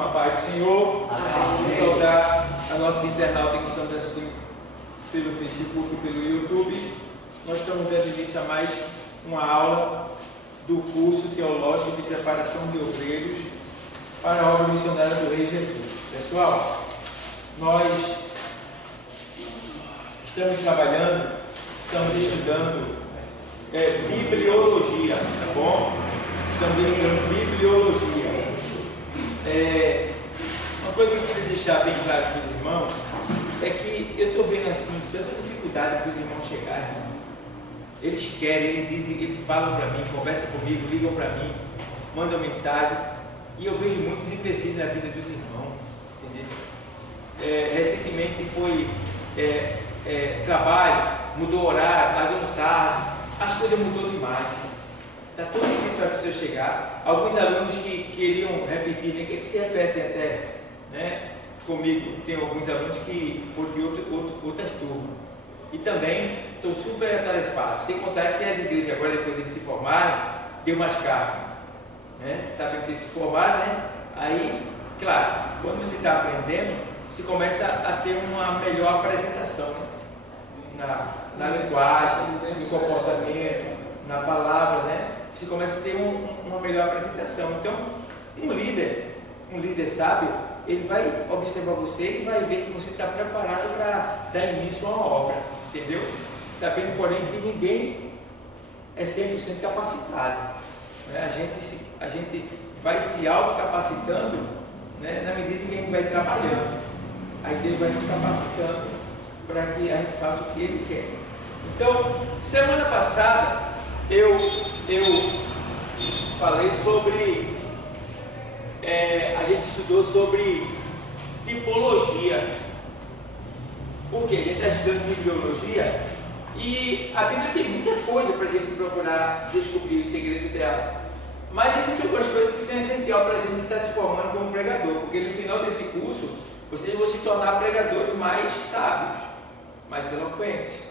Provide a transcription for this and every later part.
com a paz do Senhor. Vamos saudar a nossa internauta que estamos assistindo pelo Facebook e pelo YouTube. Nós estamos dando início a mais uma aula do curso teológico de preparação de obreiros para a obra missionária do Rei Jesus. Pessoal, nós estamos trabalhando, estamos estudando bibliologia, tá bom? Estamos estudando bibliologia. Uma coisa que eu queria deixar bem claro para os irmãos é que eu estou vendo assim, tanta dificuldade para os irmãos chegarem. Eles querem, eles dizem, eles falam para mim, conversam comigo, ligam para mim, mandam mensagem, e eu vejo muitos empecilhos na vida dos irmãos, entendeu? Recentemente foi trabalho, mudou o horário, está dando tarde, as coisas mudou demais. Está tão difícil para a pessoa chegar. Alguns alunos que queriam repetir, né, que eles se repetem até, né, comigo. Tem alguns alunos que foram de outras turmas. E também estou super atarefado. Sem contar que as igrejas agora, depois de se formarem, deu mais carga. Né? Sabem que eles se formaram, né? Aí, claro, quando você está aprendendo, você começa a ter uma melhor apresentação, né? Na linguagem, no comportamento, na palavra, né? Você começa a ter uma melhor apresentação. Então, um líder sábio, ele vai observar você e vai ver que você está preparado para dar início a uma obra, entendeu? Sabendo, porém, que ninguém é 100% capacitado, né? A gente vai se autocapacitando, né, na medida que a gente vai trabalhando. Aí Deus vai nos capacitando para que a gente faça o que Ele quer. Então, semana passada, eu falei sobre, a gente estudou sobre tipologia. Por quê? A gente está estudando bibliologia e a Bíblia tem muita coisa para a gente procurar descobrir o segredo dela. Mas existem algumas coisas que são essenciais para a gente estar se formando como pregador, porque no final desse curso vocês vão se tornar pregadores mais sábios, mais eloquentes,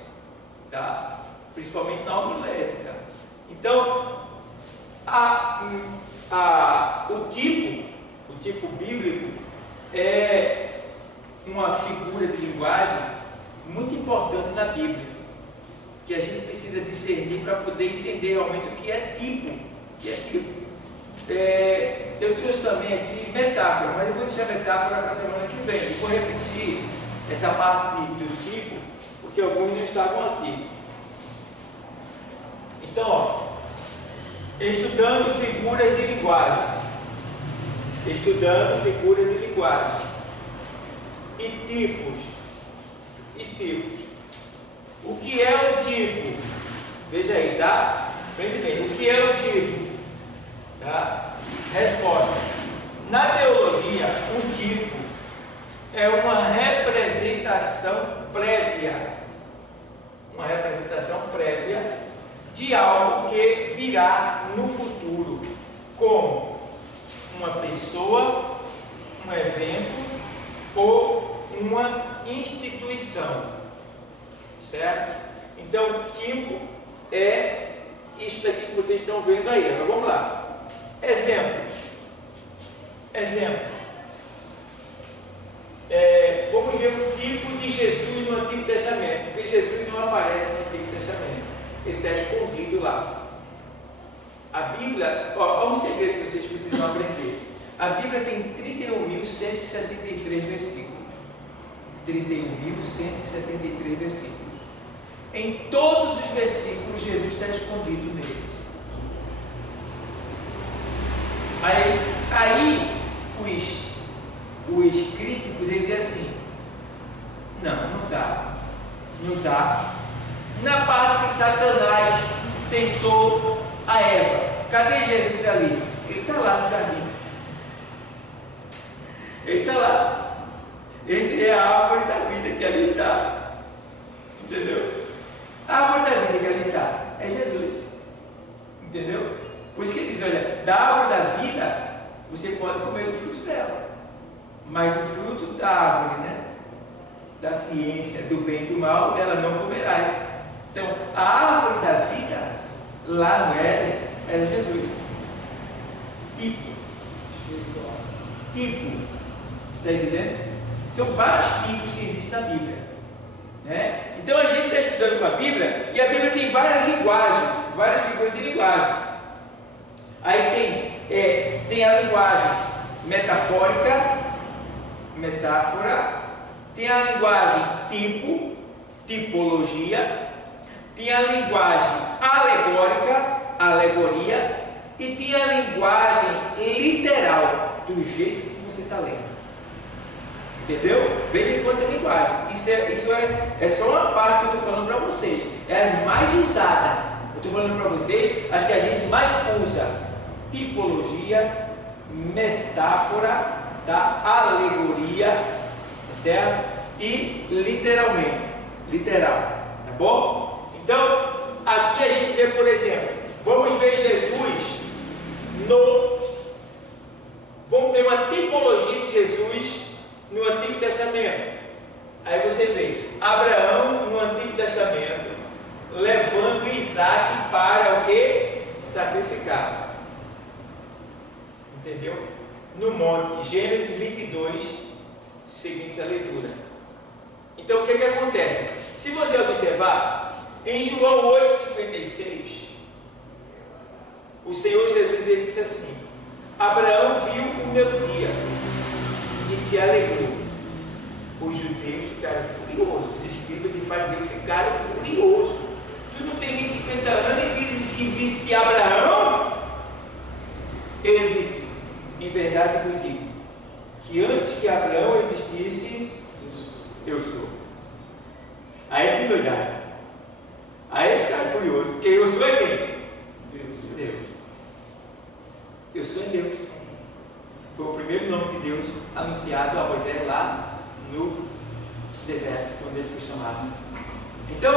tá? Principalmente na homilética. Então, o tipo bíblico é uma figura de linguagem muito importante na Bíblia, que a gente precisa discernir para poder entender realmente o que é tipo. Eu trouxe também aqui metáfora, mas eu vou deixar metáfora para a semana que vem. Eu vou repetir essa parte do tipo, porque alguns não estavam aqui. Então, ó, estudando figuras de linguagem. Estudando figuras de linguagem. E tipos. O que é um tipo? Veja aí, tá? Prende bem. O que é um tipo? Tá? Resposta. Na teologia, um tipo é uma representação prévia. Uma representação prévia de algo que virá no futuro, como uma pessoa, um evento ou uma instituição, certo? Então, tipo é isso daqui que vocês estão vendo aí. Agora vamos lá. Exemplo. Vamos ver um tipo de Jesus no Antigo Testamento, porque Jesus não aparece no Antigo Testamento, ele está escondido lá. A Bíblia, olha um segredo que vocês precisam aprender. A Bíblia tem 31.173 versículos. 31.173 versículos. Em todos os versículos, Jesus está escondido neles. Aí os críticos, eles dizem assim, não está. Na parte que Satanás tentou a Eva, cadê Jesus ali? Ele está lá no jardim. Ele está lá. Ele é a árvore da vida que ali está. Entendeu? A árvore da vida que ali está é Jesus. Entendeu? Por isso que ele diz, olha, da árvore da vida você pode comer do fruto dela, mas do fruto da árvore, né, da ciência, do bem e do mal, dela não comerás. Então, a árvore da vida, lá no Éden, era Jesus. Tipo. tipo. Está entendendo? São vários tipos que existem na Bíblia. Né? Então a gente está estudando com a Bíblia e a Bíblia tem várias linguagens, várias figuras de linguagem. Aí tem a linguagem metafórica, metáfora, tem a linguagem tipo, tipologia, tem a linguagem alegórica, alegoria, e tem a linguagem literal, do jeito que você está lendo. Entendeu? Veja quanta linguagem. Isso é só uma parte que eu estou falando para vocês. É as mais usadas. Eu estou falando para vocês as que a gente mais usa: tipologia, metáfora, tá? Alegoria, tá certo? E literalmente. Literal. Tá bom? Então, aqui a gente vê, por exemplo, vamos ver Jesus vamos ver uma tipologia de Jesus no Antigo Testamento. Aí você vê Abraão no Antigo Testamento levando Isaac para o que? Sacrificar. Entendeu? No monte, Gênesis 22, seguinte a leitura. Então o que acontece? Se você observar, em João 8,56, o Senhor Jesus ele disse assim: Abraão viu o meu dia e se alegrou. Os judeus ficaram furiosos, os escribas e fariseus ficaram furiosos. Tu não tem nem 50 anos e dizes que viste Abraão? Ele disse: em verdade vos digo, que antes que Abraão existisse, eu sou. Aí eles endoidaram. Aí eles ficaram furiosos, porque eu sou é quem? Deus. Eu sou Deus. Foi o primeiro nome de Deus anunciado a Moisés lá no deserto, quando ele foi chamado. Então,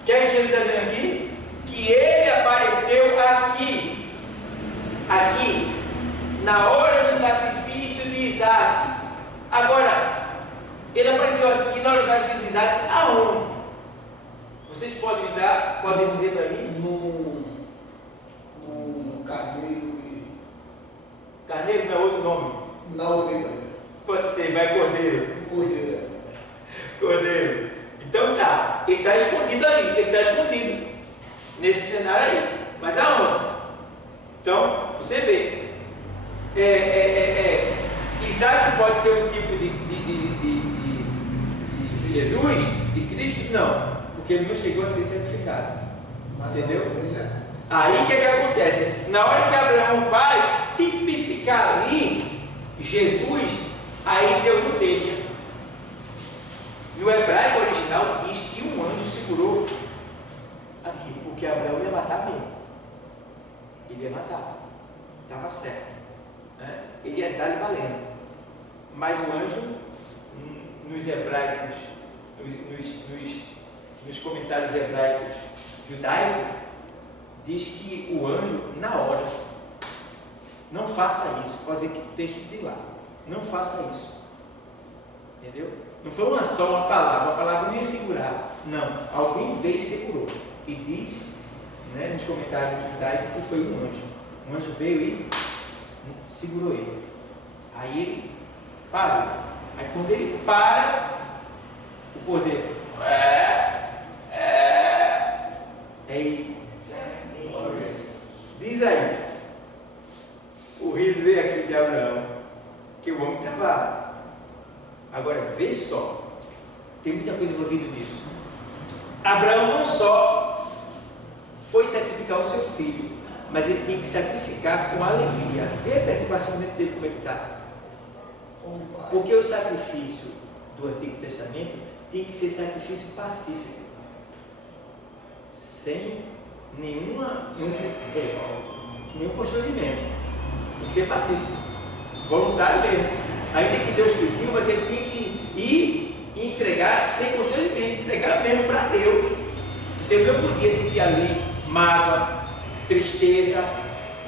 o que é que Deus está dizendo aqui? Que ele apareceu aqui, na hora do sacrifício de Isaac. Agora, ele apareceu aqui na hora do sacrifício de Isaac, aonde? Vocês podem dizer para mim? No carneiro. Carneiro não é outro nome? Na ovelha. Pode ser, vai cordeiro. Cordeiro, Cordeiro. Então tá, ele está escondido ali, ele está escondido nesse cenário aí. Mas aonde? Então, você vê. Isaac pode ser um tipo de Jesus, de Cristo? Não, porque ele não chegou a ser sacrificado. Entendeu? Aí o que acontece? Na hora que Abraão vai tipificar ali Jesus, aí Deus não deixa. No hebraico original diz que um anjo segurou aqui, porque Abraão ia matar mesmo. Ele ia matar, estava certo, né? Ele ia dar-lhe valendo. Mas o anjo, nos hebraicos, nos comentários hebraicos judaicos, diz que o anjo, na hora, não faça isso. Pode dizer que o texto de lá, não faça isso. Entendeu? Não foi só uma palavra não ia segurar. Não, alguém veio e segurou. E diz, né, nos comentários judaicos, que foi um anjo. Um anjo veio e segurou ele. Aí ele parou. Aí quando ele para, o cordeiro diz aí, o riso veio aqui de Abraão, que o homem estava. Agora, vê só, tem muita coisa envolvida nisso. Abraão não só foi sacrificar o seu filho, mas ele tem que sacrificar com alegria. Vê a perturbação dele como ele está. Porque o sacrifício do Antigo Testamento tem que ser sacrifício pacífico, sem nenhum constrangimento. Tem que ser pacífico, voluntário mesmo. Ainda que Deus pediu, mas ele tinha que ir e entregar sem constrangimento, entregar mesmo para Deus. Então ele não podia sentir ali mágoa, tristeza.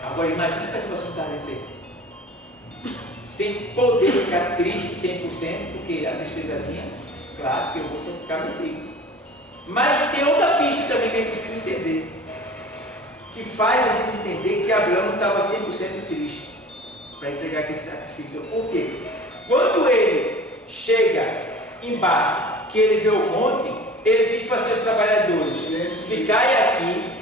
Agora imagine a perturbação que está dentro dele. Sem poder ficar triste 100%, porque a tristeza vinha, claro, porque eu vou sacrificar meu filho. Mas tem outra pista também que a gente precisa entender, que faz a gente entender que Abraão não estava 100% triste. para entregar aquele sacrifício. Por quê? Quando ele chega embaixo, que ele vê o monte, ele diz para seus trabalhadores: ficai aqui,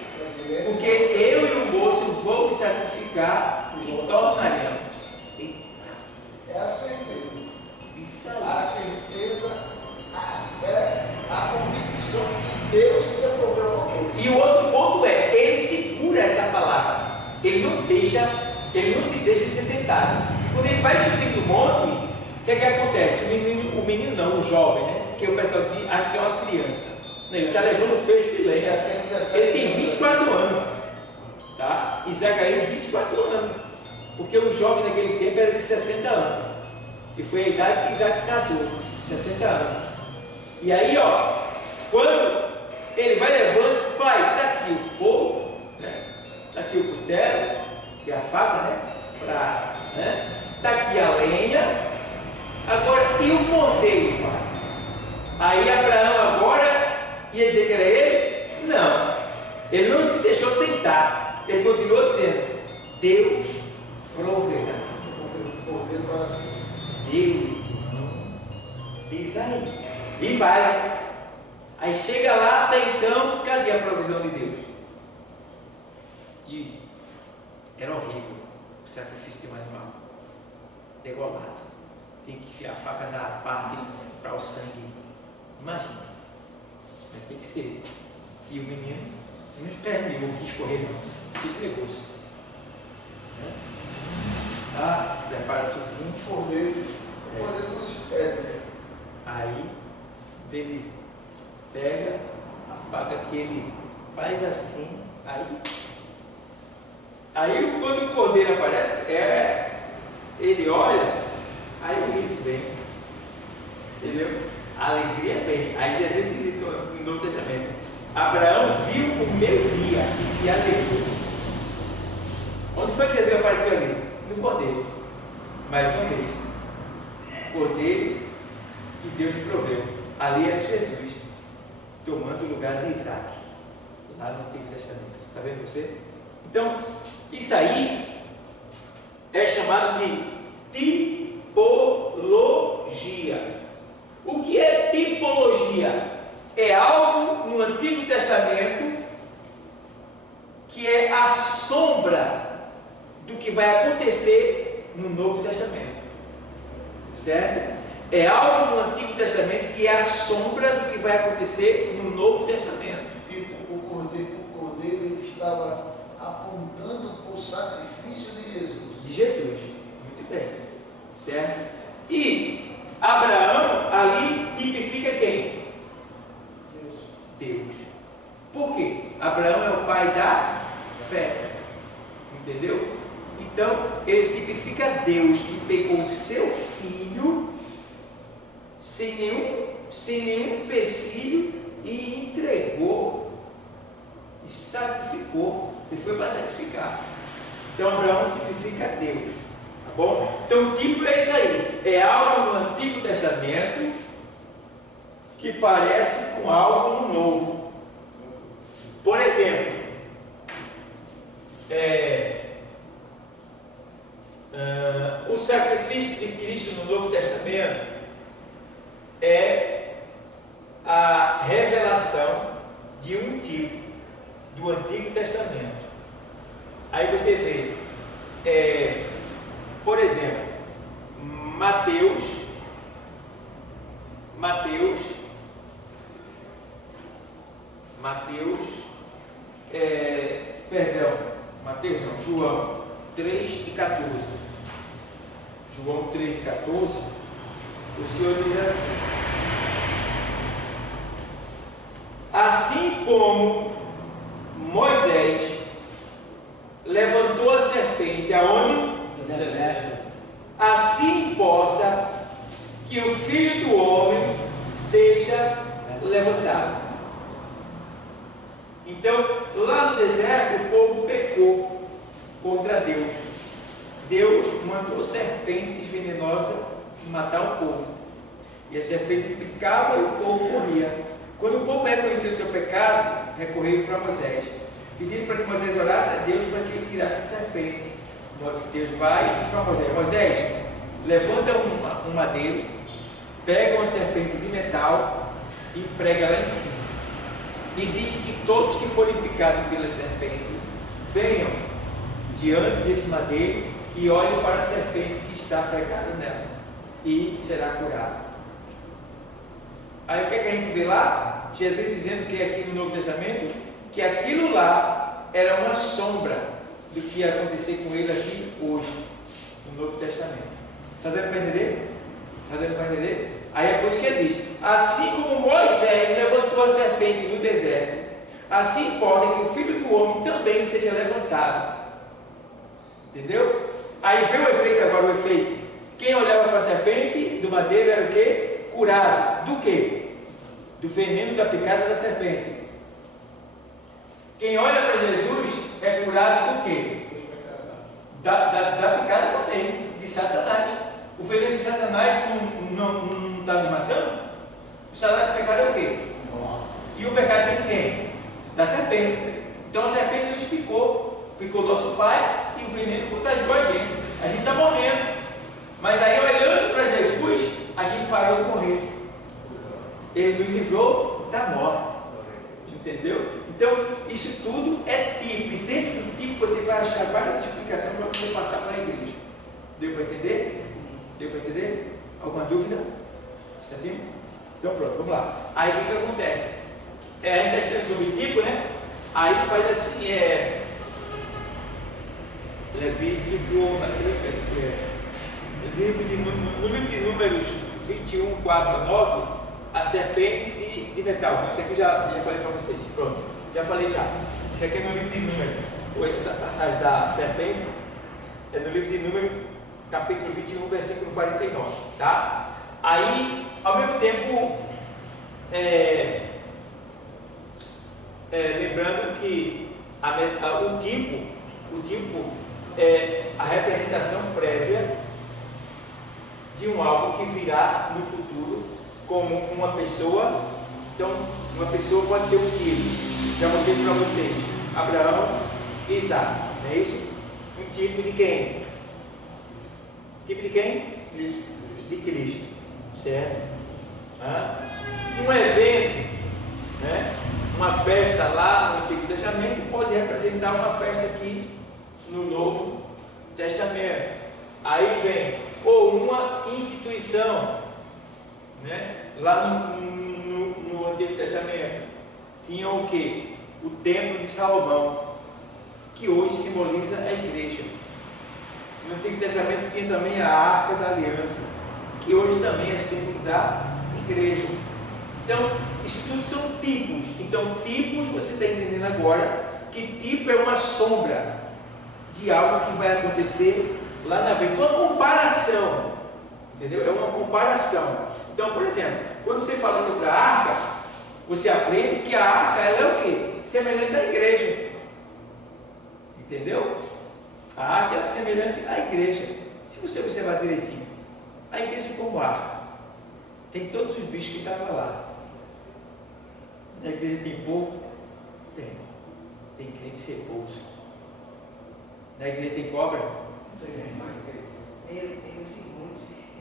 porque eu e o moço vamos sacrificar e tornaremos. É a certeza. A certeza, a fé, a convicção que Deus ia prover uma coisa. E o outro ponto é, ele segura essa palavra. Ele não se deixa ser tentado. Quando ele vai subir no monte, o que é que acontece? O menino não, o jovem, né? Porque o pessoal acha que é uma criança. Ele está levando o fecho de lenha. Ele tem 24 anos. Tá? Isaac aí 24 anos. Porque o jovem naquele tempo era de 60 anos. E foi a idade que Isaac casou, 60 anos. E aí, ó, quando ele vai levando, pai, está aqui o fogo, né? Está aqui o cutelo, que é a faca, né? Está aqui a lenha. Agora, e o cordeiro, pai? Aí Abraão agora ia dizer que era ele? Não. Ele não se deixou tentar. Ele continuou dizendo: Deus proverá. O cordeiro para si. Deus diz aí. E vai. Aí chega lá, até então, cadê a provisão de Deus? E era horrível o sacrifício de um animal degolado. Tem que enfiar a faca na parte para o sangue. Imagina. Mas tem que ser. E o menino não esperneou, não quis correr, não. Se entregou-se. Prepara tudo. Um cordeiro. O cordeiro não se perde. Aí ele pega a faca que ele faz assim. Aí quando o cordeiro aparece, ele olha, aí o riso vem. Entendeu? A alegria vem. Aí Jesus diz isso no Novo Testamento: Abraão viu o meio-dia e se alegrou. Onde foi que Jesus apareceu ali? No cordeiro. Mais uma vez. Cordeiro que Deus proveu. Ali era Jesus, tomando o lugar de Isaac, lá no Antigo Testamento. Está vendo você? Então, isso aí é chamado de tipologia. O que é tipologia? É algo no Antigo Testamento que é a sombra do que vai acontecer no Novo Testamento. Certo? É algo no Antigo Testamento que é a sombra do que vai acontecer no Novo Testamento. Tipo, o cordeiro ele estava apontando para o sacrifício de Jesus. De Jesus. Muito bem. Certo? E Abraão ali tipifica quem? Deus. Por quê? Abraão é o pai da fé. Entendeu? Então, ele tipifica Deus que pegou o seu filho sem nenhum empecilho e entregou e sacrificou. Ele foi para sacrificar. Então, Abraão tipifica Deus. Tá bom? Então, o tipo é isso aí. É algo no Antigo Testamento que parece com algo no Novo. Por exemplo, o sacrifício de Cristo no Novo Testamento é a revelação de um tipo do Antigo Testamento. Aí você vê, por exemplo, Mateus, João 3 e 14. João 3 e 14, o Senhor diz assim como Moisés levantou a serpente aonde? No deserto. Assim importa que o Filho do Homem seja levantado. Então, lá no deserto, o povo pecou contra Deus. Deus mandou serpentes venenosas matar o povo. E a serpente picava e o povo morria. Quando o povo reconheceu o seu pecado, recorreu para Moisés, pedindo para que Moisés orasse a Deus para que ele tirasse a serpente. Deus vai e diz para Moisés: Moisés, levanta um madeiro, pega uma serpente de metal e prega lá em cima. E diz que todos que forem picados pela serpente venham diante desse madeiro e olhem para a serpente que está pregada nela, e será curado. Aí o que é que a gente vê lá? Jesus dizendo que aqui no Novo Testamento, que aquilo lá era uma sombra do que ia acontecer com ele aqui hoje, no Novo Testamento. Está dando para entender? Está dando para entender? Aí é por isso que ele diz: assim como Moisés levantou a serpente no deserto, assim importa que o Filho do Homem também seja levantado. Entendeu? Aí vê o efeito agora, o efeito. Quem olhava para a serpente do madeiro era o quê? Curado. Do quê? Do veneno da picada da serpente. Quem olha para Jesus é curado do quê? Da picada também, de Satanás. O veneno de Satanás não está me matando? O salário do pecado é o quê? E o pecado vem de quem? Da serpente. Então a serpente nos picou nosso pai, e o veneno contagiou a gente. A gente está morrendo. Mas aí, olhando para Jesus, a gente parou de morrer. Ele nos livrou da morte. Entendeu? Então, isso tudo é tipo. E dentro do tipo você vai achar várias explicações para você passar para a igreja. Deu para entender? Deu para entender? Alguma dúvida? Certinho? Então pronto, vamos lá. Aí o que acontece? Ainda estamos sobre tipo, né? Aí faz assim, Levítico, no livro de Números 21, 4 a 9, a serpente de metal. Isso aqui eu já falei para vocês. Pronto, já falei já. Isso aqui é no livro de Números. Essa passagem da serpente é no livro de Números, capítulo 21, versículo 49. Tá? Aí, ao mesmo tempo, lembrando que o tipo é a representação prévia de um algo que virá no futuro, como uma pessoa. Então, uma pessoa pode ser um tipo. Já mostrei para vocês: Abraão e Isaac, não é isso? Um tipo de quem? Tipo de quem? Cristo. De Cristo, certo? Um evento, né? Uma festa lá no Antigo Testamento pode representar uma festa aqui no Novo Testamento. Aí vem, ou uma instituição, né? Lá no Antigo Testamento tinha o que? O Templo de Salomão, que hoje simboliza a igreja. No Antigo Testamento tinha também a Arca da Aliança, que hoje também é símbolo da igreja. Então, isso tudo são tipos. Então, tipos, você está entendendo agora que tipo é uma sombra de algo que vai acontecer lá na frente. Uma comparação, entendeu? É uma comparação. Então, por exemplo, quando você fala sobre a arca, você aprende que a arca, ela é o quê? Semelhante à igreja. Entendeu? A arca é semelhante à igreja. Se você observar direitinho, a igreja como arca tem todos os bichos que estavam lá. Na igreja tem porco? Tem crente ceboso. Na igreja tem cobra? Tem.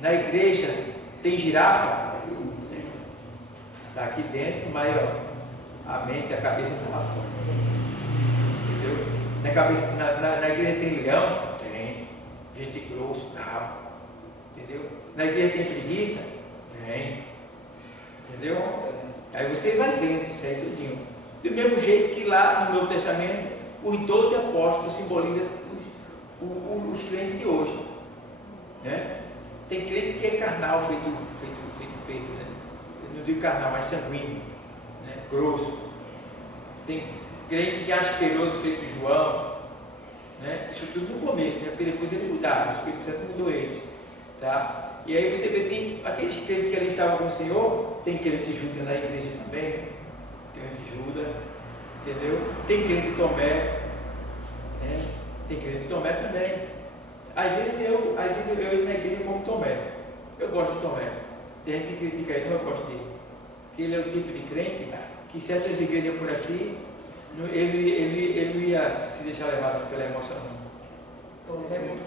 Na igreja tem girafa? Tem. Está aqui dentro, mas a mente, a cabeça está lá fora. Entendeu? Na igreja tem leão? Tem. Gente grosso, bravo. Entendeu? Na igreja tem preguiça? Tem. Entendeu? Aí você vai vendo isso aí tudinho. Do mesmo jeito que lá no Novo Testamento, os 12 apóstolos simbolizam os crentes de hoje. Né? Tem crente que é carnal, feito Pedro, né? Eu não digo carnal, mas sanguíneo, né? Grosso. Tem crente que é asperoso, feito João. Né? Isso tudo no começo, né? Porque depois ele mudava, o Espírito Santo mudou eles. Tá? E aí você vê, tem aqueles crentes que ali estavam com o Senhor, tem crente Judas na igreja também, né? Crente Judas, entendeu? Tem crente Tomé, né? Tem crente Tomé também. Às vezes eu ir na igreja como Tomé. Eu gosto de Tomé. Tem gente que critica ele, mas eu gosto dele. Porque ele é o tipo de crente que certas igrejas por aqui, ele ia se deixar levar pela emoção.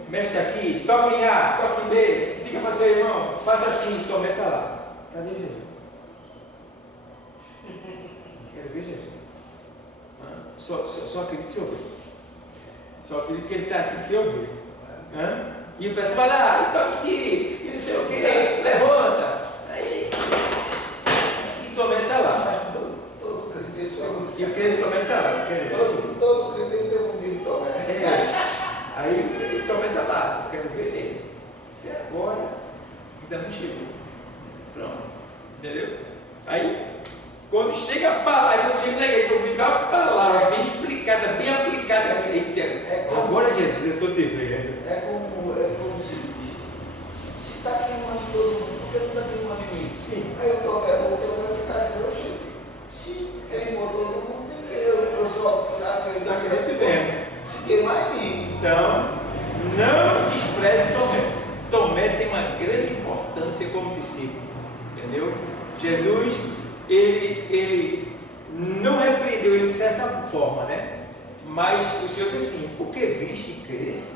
Mestre aqui, toque em A, toque em B, diga para seu irmão, faça assim, Tomé está lá. Cadê Jesus? Quero ver Jesus. Só acredito se ouvir. Só acredito que ele está aqui se ouvir. E o pessoal vai lá, toque aqui, e não sei o que, levanta. Aí, e Tomé está lá. E o crente Tomé está lá. Todo crente tem um dia de Tomé. Aí o Tomé está lá, eu quero ver ele. Até agora, ainda não chegou. Pronto, entendeu? Aí, quando chega a palavra, quando chega na igreja, eu vejo uma palavra bem explicada, bem aplicada. Agora, Jesus, eu estou te vendo. É como se diz: se está queimando todo mundo, por que não está queimando em mim? Sim. Aí o Tomé vai ficar de Deus. Se queimou todo mundo, tem que eu só acredito vendo. Se queimar em mim. Então, não despreze Tomé. Tomé tem uma grande importância como discípulo. Entendeu? Jesus, ele não repreendeu ele de certa forma, né? Mas o Senhor disse assim: porque viste e creste.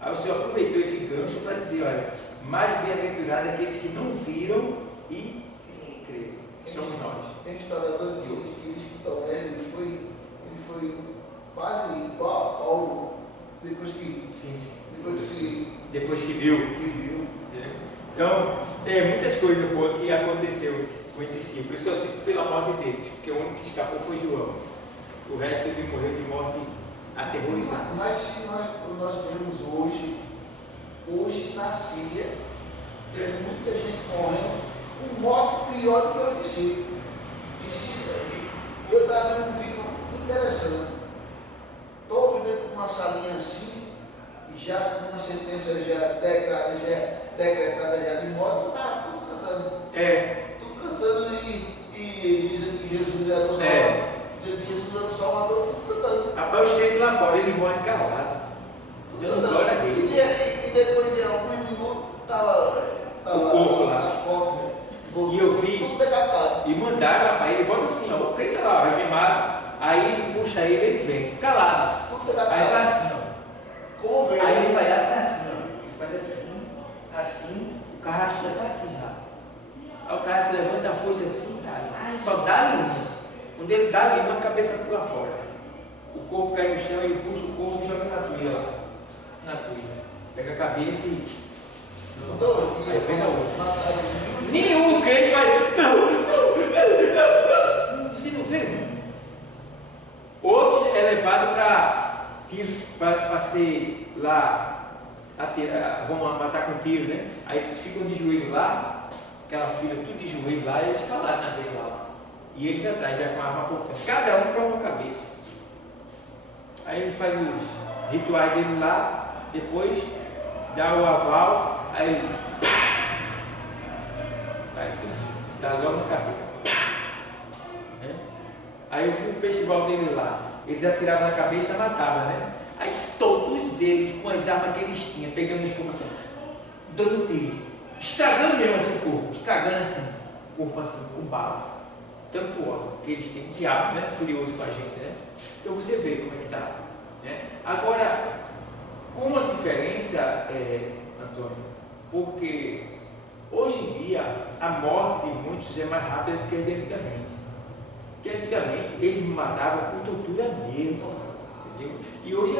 Aí o Senhor aproveitou esse gancho para dizer: olha, mais bem-aventurado aqueles que não viram e creram. Somos nós. Tem historiador de hoje que diz que Tomé ele foi quase igual a Paulo depois que viu. Então, muitas coisas que aconteceu com os discípulos. Eu só sinto pela morte deles, porque o único que escapou foi João. O resto ele morreu de morte aterrorizante. Mas se nós vemos hoje na Síria, tem muita gente morrendo com morte pior do que eu disse. Eu estava vendo um vídeo interessante. Estou vivendo com uma salinha assim, já com uma sentença decretada já de morte, está tudo cantando. Tudo cantando e dizendo que Jesus era o Salvador. Dizendo que Jesus era o Salvador, tudo cantando. Rapaz, os crentes lá fora, ele morre calado. Dando glória a Deus. E depois de alguns minutos, estava o corpo lá. As fotos, e eu vi. Tudo decapitado. E mandaram, rapaz, ele bota assim, ó, o crente tá lá, algemado. Aí ele puxa ele vem, calado. Tudo decapitado. Aí vai assim, ó. Como aí ele vai lá e faz assim, ó. Ele faz assim, o carrasco está aqui já. Aí o carrasco levanta a força assim, só dá luz. Quando ele dá luz, a cabeça pula fora. O corpo cai no chão, ele puxa o corpo e joga na trilha, ó. Na trilha. Pega a cabeça e. Aí pega outro. Nenhum crente vai. Você não vê? Outros é levado para ser lá, vão matar com tiro, né? Aí eles ficam de joelho lá, aquela filha tudo de joelho lá, e eles calados na beira lá. E eles atrás já com a arma apontando, cada um para uma cabeça. Aí ele faz os rituais dele lá, depois dá o aval, aí ele dá logo na cabeça. Aí eu vi o festival dele lá. Eles atiravam na cabeça e matavam, né? Aí todos eles, com as armas que eles tinham, pegando os corpos assim, dando tiro, estragando mesmo assim o corpo, estragando assim, o corpo assim, com bala. Tanto ódio que eles têm, o diabo, né? Furioso com a gente, né? Então você vê como é que está. Né? Agora, com a diferença, Antônio, porque hoje em dia a morte de muitos é mais rápida do que a de antigamente. Porque antigamente eles matavam por tortura mesmo, entendeu? E hoje,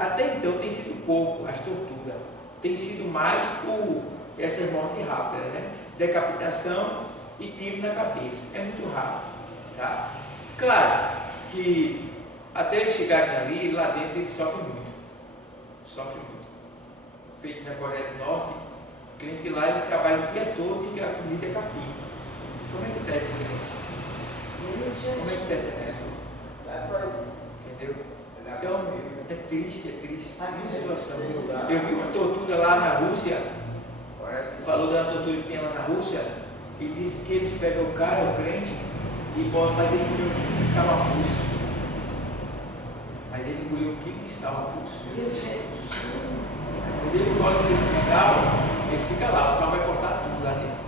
até então, tem sido pouco as torturas, tem sido mais por essas mortes rápidas, né? Decapitação e tiro na cabeça, é muito rápido, tá? Claro que até eles chegarem ali, lá dentro eles sofrem muito, feito na Coreia do Norte, o crente lá ele trabalha o dia todo e a comida é capim. Como é que está esse crente? Como é que está essa pessoa? Entendeu? Então, é triste que situação. Eu vi uma tortura lá na Rússia, falou da tortura que tem lá na Rússia, e disse que eles pegam o cara, o crente, e botam, mas ele engoliu um quilo de sal a pulso. Mas ele engoliu um quilo de sal a pulso. Quando ele engole um quilo de sal, ele fica lá, o sal vai cortar tudo lá dentro.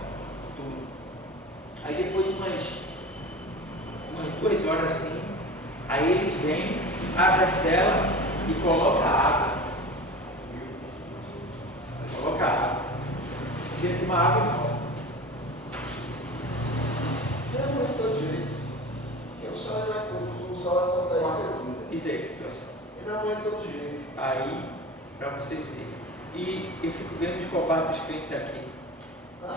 Tudo. Aí depois de umas 2 horas assim, aí eles vêm, abrem a cela e colocam água. Coloca água. Se ele tomar água, não. Não é muito todo jeito. Porque o sol vai contar, o sol vai contar tudo. Isso é a situação. Ele não é muito todo jeito. Aí, para vocês verem. E eu fico vendo os covardes dos crentes daqui. Não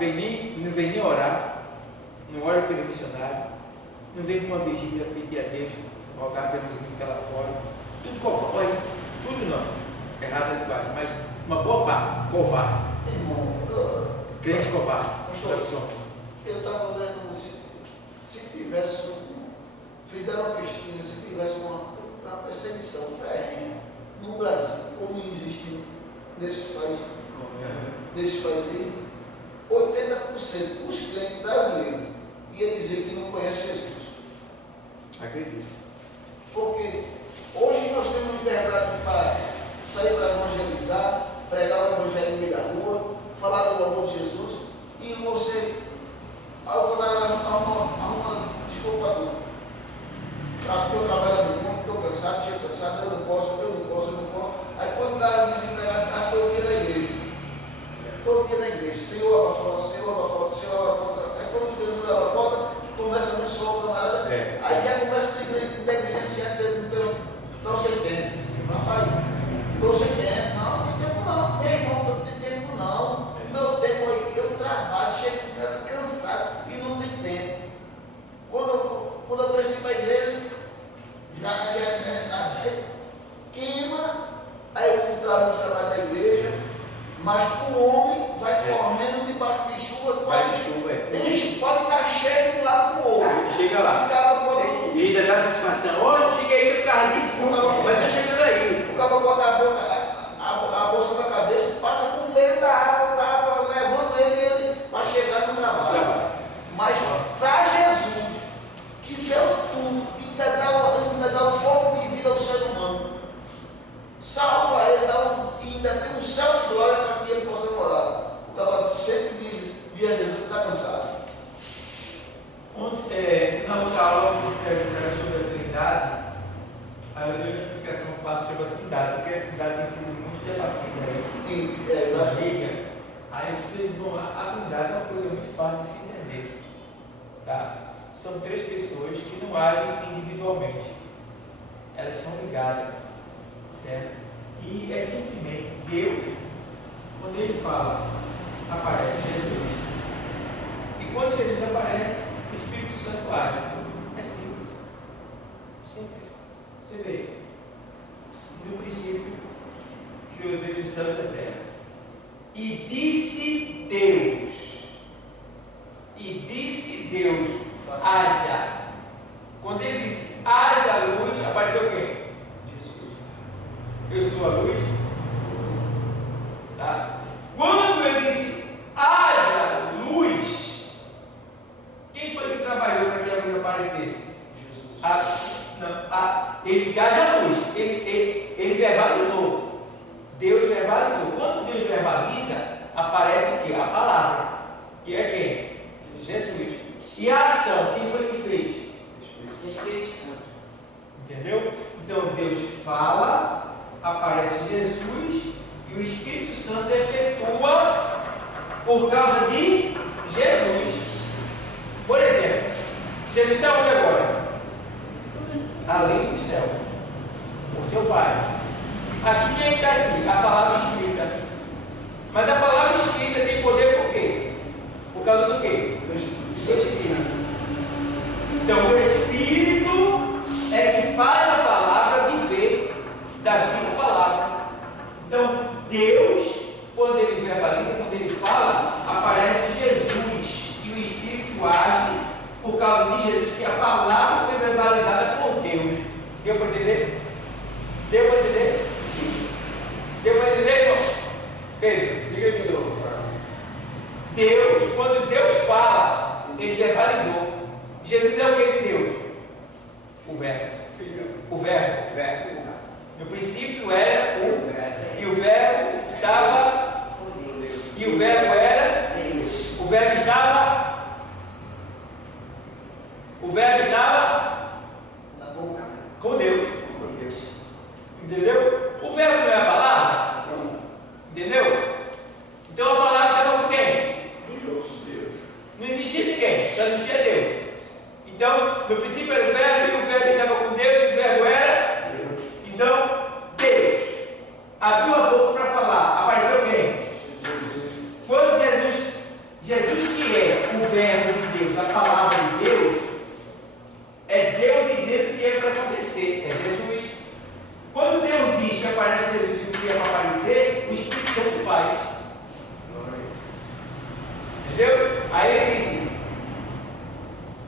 vem nem orar, não ora pelo missionário, não vem numa vigília pedir a Deus, rogar pelos amigos que estão lá fora. Tudo covarde. Olha, tudo não. Errado a linguagem, mas uma boa parte, covarde. Irmão, Crente covarde. Eu estava vendo, se tivesse, fizeram uma pesquisa, se tivesse uma perseguição ferrenha no Brasil, como existe nesses países aí, 80% dos crentes brasileiros ia dizer que não conhece Jesus. Acredito. Porque hoje nós temos liberdade para sair para evangelizar, pregar o evangelho no meio da rua, falar do amor de Jesus, e você, o camarada arruma desculpa, porque eu trabalho no mundo, estou cansado, chego cansado, eu não posso. Aí quando dá desempregado, está todo dia na igreja. Todo dia na igreja. Senhor, abra a porta. Aí quando Jesus abre a porta, começa a abençoar o camarada. Aí já começa a negligenciar, dizer, não sei tempo. Rapaz, não sei tempo. Não tem tempo não. Meu irmão, não tem tempo não. Meu tempo aí, eu trabalho, chego em casa cansado e não tem tempo. Quando eu preciso ir para a igreja, já queima, aí eu trago os trabalhos da igreja, mas o homem vai correndo debaixo de chuva, ele pode estar cheio lá com o outro. Chega lá. E ainda dá satisfação. Olha, eu cheguei aí por causa disso, mas estou chegando aí. O cara bota a bolsa na cabeça, passa por meio da água, levando ele para chegar no trabalho. Mas para Jesus, que deu tudo, ainda dá um fogo de vida ao ser humano, salva ele, ainda tem um céu de glória para que ele possa morar. O cara sempre diz a Jesus que está cansado. Na outra aula, eu quero sobre a Trindade. Aí eu dei uma explicação fácil sobre a Trindade, porque a Trindade tem sido muito debatida na mídia. Aí eu disse, bom, a Trindade é uma coisa muito fácil de se entender. Tá? São três pessoas que não agem individualmente, elas são ligadas, certo? E é simplesmente Deus, quando ele fala, aparece Jesus, e quando Jesus aparece, o Espírito Santo age. É simples. Você vê, no princípio, criou Deus os céus e a terra, e disse Deus, haja. Quando ele disse haja luz, apareceu quem? Jesus. Eu sou a luz. Tá? Quando ele disse haja luz, quem foi que trabalhou para que a luz aparecesse? Jesus. Ele disse haja luz. Ele verbalizou. Deus verbalizou. Quando Deus verbaliza, aparece o que? A palavra. Que é quem? Jesus. E a ação, quem foi que fez? Espírito Santo. Entendeu? Então Deus fala, aparece Jesus e o Espírito Santo efetua por causa de Jesus. Por exemplo, Jesus está onde agora? Além do céu, o seu Pai. Aqui quem está aqui? A palavra escrita. Mas a palavra escrita tem poder por quê? Por causa do quê? Do Espírito. Então o Espírito é que faz a palavra viver da vida da palavra. Então Deus, quando ele verbaliza, quando ele fala, aparece Jesus e o Espírito age por causa de Jesus, que a palavra foi verbalizada por Deus. Deu para entender? Deu para entender? Deu para entender, irmão? Pedro, diga de novo. Deus, quando Deus fala, ele verbalizou. Jesus é o que de Deus? O Verbo. O Verbo. No princípio era o Verbo. E o Verbo estava. E o Verbo era. O Verbo estava. O Verbo estava com Deus. Entendeu? O Verbo não é a palavra? Entendeu? aparece Jesus e o que é para aparecer, o Espírito Santo faz. Entendeu? Aí ele disse,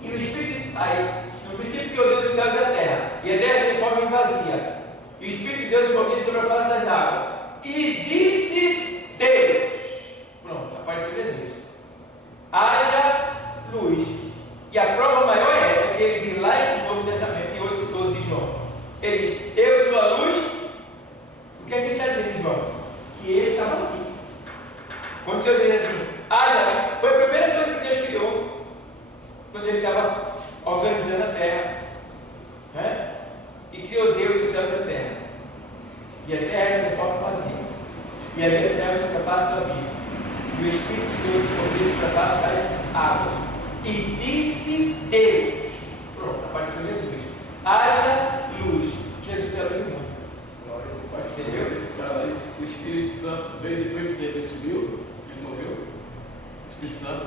e o Espírito, aí, no princípio criou Deus dos céus e a terra, e a terra sem forma e vazia, e o Espírito de Deus se movia sobre a face das águas, e disse Deus, pronto, apareceu Jesus, haja luz. E a prova maior é essa, que ele diz lá em Novo Testamento, em 8:12 de João, ele diz, eu sou a luz. O que é que ele está dizendo, João? Que ele estava aqui. Quando o Senhor diz assim, haja, foi a primeira coisa que Deus criou, quando ele estava organizando a terra, né? E criou Deus os céus e a terra, e a terra era sem forma vazia, e a terra sobre a face do abismo, e o Espírito do Senhor se movia sobre a face das águas, e disse Deus, pronto, apareceu Jesus, haja luz. Jesus é a luz do mundo. Entendeu? O Espírito Santo veio depois que Jesus subiu, ele morreu. O Espírito Santo,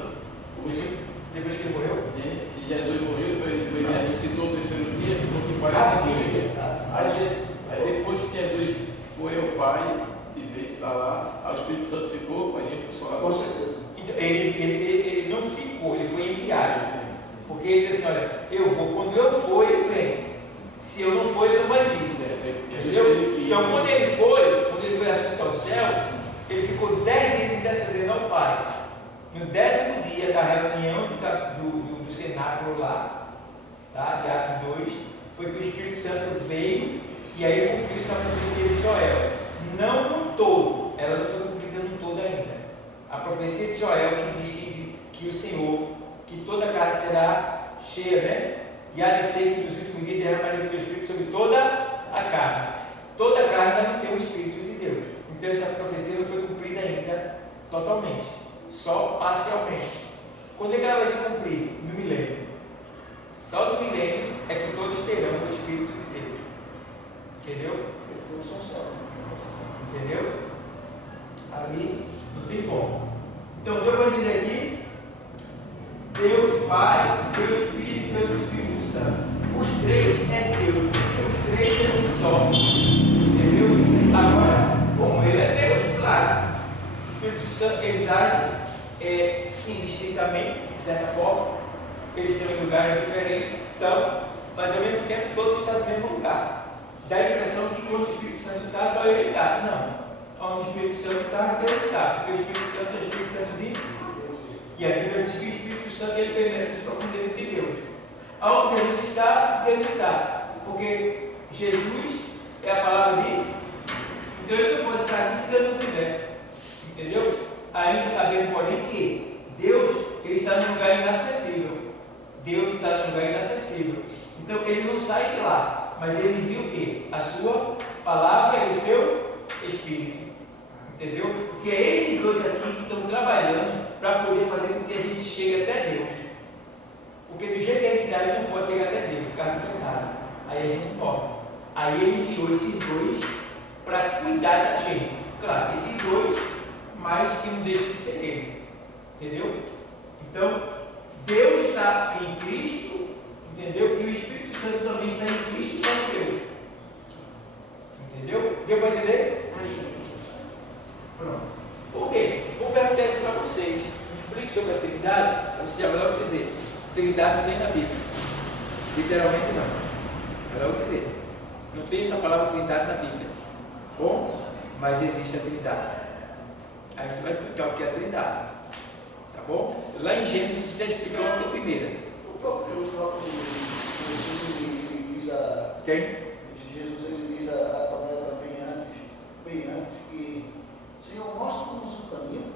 hoje, Depois que ele morreu? sim, Jesus morreu, depois ele ressuscitou no terceiro dia, ficou por 40 dias. Aí depois que Jesus foi ao Pai, de vez está lá, aí o Espírito Santo ficou com a gente consolador. Com certeza. Então, ele não ficou, ele foi enviado. Porque ele disse assim, olha, eu vou, quando eu for, ele vem. Se eu não for, ele não vai vir. Entendeu? Então, quando ele foi assunto ao céu, ele ficou 10 dias intercedendo ao Pai. No 10º dia da reunião do cenáculo lá, tá? De Atos 2, foi que o Espírito Santo veio e aí cumpriu essa profecia de Joel. Não no todo, ela não foi cumprida no todo ainda. A profecia de Joel que diz que o Senhor, que toda a carne será cheia, né? E há de ser que nos últimos dias derramaria do Espírito sobre toda a carne. Toda a carne não tem o Espírito de Deus. Então essa profecia não foi cumprida ainda totalmente, só parcialmente. Quando é que ela vai se cumprir? No milênio. Só no milênio é que todos terão o Espírito de Deus. Entendeu? Todos são salvos. Entendeu? Ali não tem como. Então deu para entender aqui? Deus Pai, Deus Filho e Deus Espírito Santo. Os três é Deus, os três é um só. Entendeu? Agora, como ele é Deus, claro. O Espírito Santo, eles agem indistintamente, de certa forma. Eles estão em lugares diferentes, então, mas ao mesmo tempo todos estão no mesmo lugar. Dá a impressão que quando o Espírito Santo está, só ele está. Não. Onde o Espírito Santo está, Deus está. Porque o Espírito Santo é o Espírito Santo de Deus. E a Bíblia diz que o Espírito Santo ele penetra as profundezas de Deus. Aonde Jesus está, Deus está. Porque Jesus é a palavra de Deus. Então ele não pode estar aqui se Deus não tiver. Entendeu? Ainda sabendo, porém, que Deus ele está num lugar inacessível. Deus está num lugar inacessível. Então ele não sai de lá. Mas ele viu o quê? A sua palavra e o seu Espírito. Entendeu? Porque é esses dois aqui que estão trabalhando para poder fazer com que a gente chegue até Deus. Porque do jeito que a gente não pode chegar até Deus, ficar do pecado. Aí a gente morre. Aí ele enviou esses dois para cuidar da gente. Claro, esses dois, mas que não deixam de ser ele. Entendeu? Então, Deus está em Cristo, entendeu? E o Espírito Santo também está em Cristo e está em Deus. Entendeu? Deu para entender? Pronto. Por quê? Vou perguntar isso para vocês. Explique sobre a Trindade. Você já vai logo dizer. Trindade não tem na Bíblia. Literalmente não. Vai logo dizer. Não tem essa palavra Trindade na Bíblia. Bom, mas existe a Trindade. Aí você vai explicar o que é a Trindade. Tá bom? Lá em Gênesis você já explica logo a primeira. O próprio Jesus ele diz a. Quem? Jesus ele diz a Tomé também bem antes que Senhor, mostra-nos o caminho.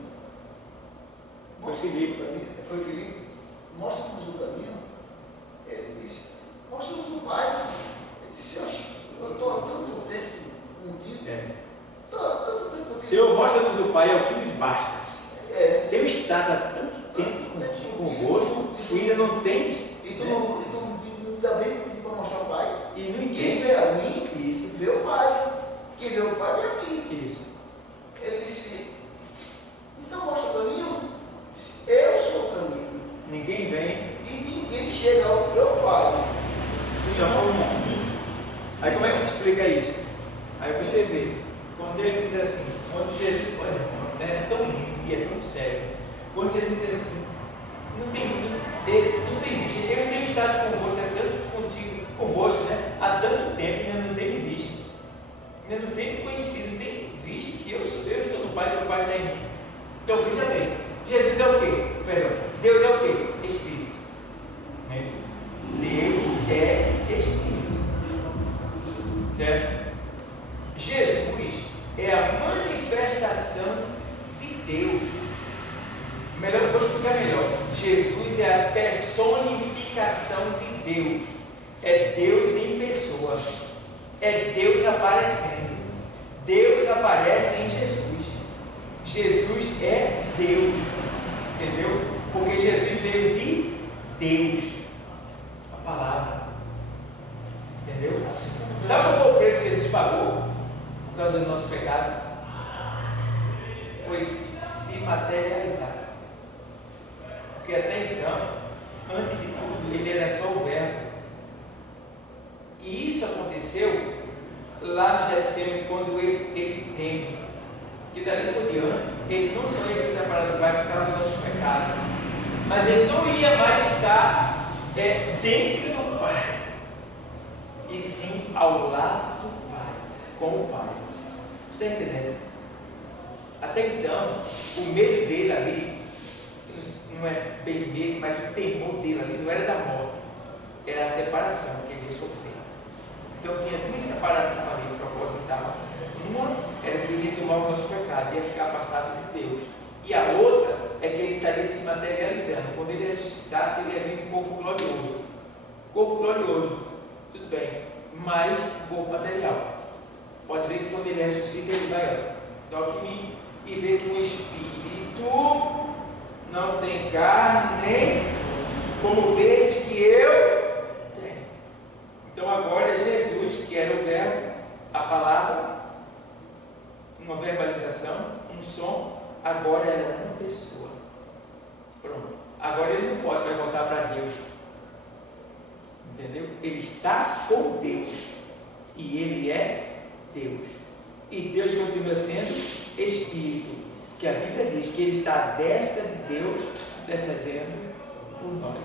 Foi Filipe. Foi Filipe. Mostra-nos o caminho. Ele disse, mostra-nos o Pai. Ele disse, eu estou há tanto tempo contigo. Senhor, mostra-nos o Pai, é o que nos basta. Tenho estado há tanto tempo convosco e ainda não tem. E tu ainda vem pedir para mostrar o Pai. E não Quem entende. vê a mim, Isso. vê o Pai. Quem vê o Pai vê a mim. Isso. Ele disse, então mostra o caminho. Eu sou o caminho. Ninguém vem. E ninguém chega ao meu Pai. Senão, aí como é que se explica isso? Aí você vê, quando ele diz assim, quando Jesus, olha, é tão lindo e é tão sério, quando Jesus diz assim, não tem visto, eu tenho estado convosco, convosco, né, há tanto tempo, ainda não tenho visto, ainda não tenho conhecido, não tenho visto que eu sou Deus, estou no Pai, meu Pai está em mim. Então veja bem, Jesus é o quê? Perdão, Deus é o quê? Espírito. Não é isso? Deus é Espírito. Certo? Jesus é a manifestação de Deus. Melhor, vou explicar melhor. Jesus é a personificação de Deus. É Deus em pessoa. É Deus aparecendo. Deus aparece em Jesus. Jesus é Deus. Entendeu? Porque Jesus veio de Deus. A palavra. Entendeu? Sabe qual foi o preço que Jesus pagou por causa do nosso pecado? Foi se materializar. Porque até então, antes de tudo, ele era só o Verbo. E isso aconteceu lá no Getsemane, quando ele tem. Que dali por diante, ele não só ia se separar do Pai por causa dos nossos pecados, mas ele não ia mais estar dentro do Pai, e sim ao lado do Pai, com o Pai. Você está entendendo? Até então, o medo dele ali, não é bem medo, mas o temor dele ali não era da morte, era a separação que ele ia sofrer. Então tinha duas separações ali proposital. Uma era que ele ia tomar o nosso pecado, ia ficar afastado de Deus. E a outra é que ele estaria se materializando. Quando ele ressuscitasse, ele ia vir com corpo glorioso. Corpo glorioso, tudo bem, mas corpo material. Pode ver que quando ele ressuscita, ele vai, toque em mim e vê que o Espírito não tem carne, nem como vês que eu tenho. Então agora é Jesus, que era o verbo, a palavra, uma verbalização, um som, agora ela é uma pessoa. Pronto. Agora ele não pode mais voltar para Deus. Entendeu? Ele está com Deus. E ele é Deus. E Deus continua sendo Espírito. Que a Bíblia diz que ele está à destra de Deus, intercedendo por nós.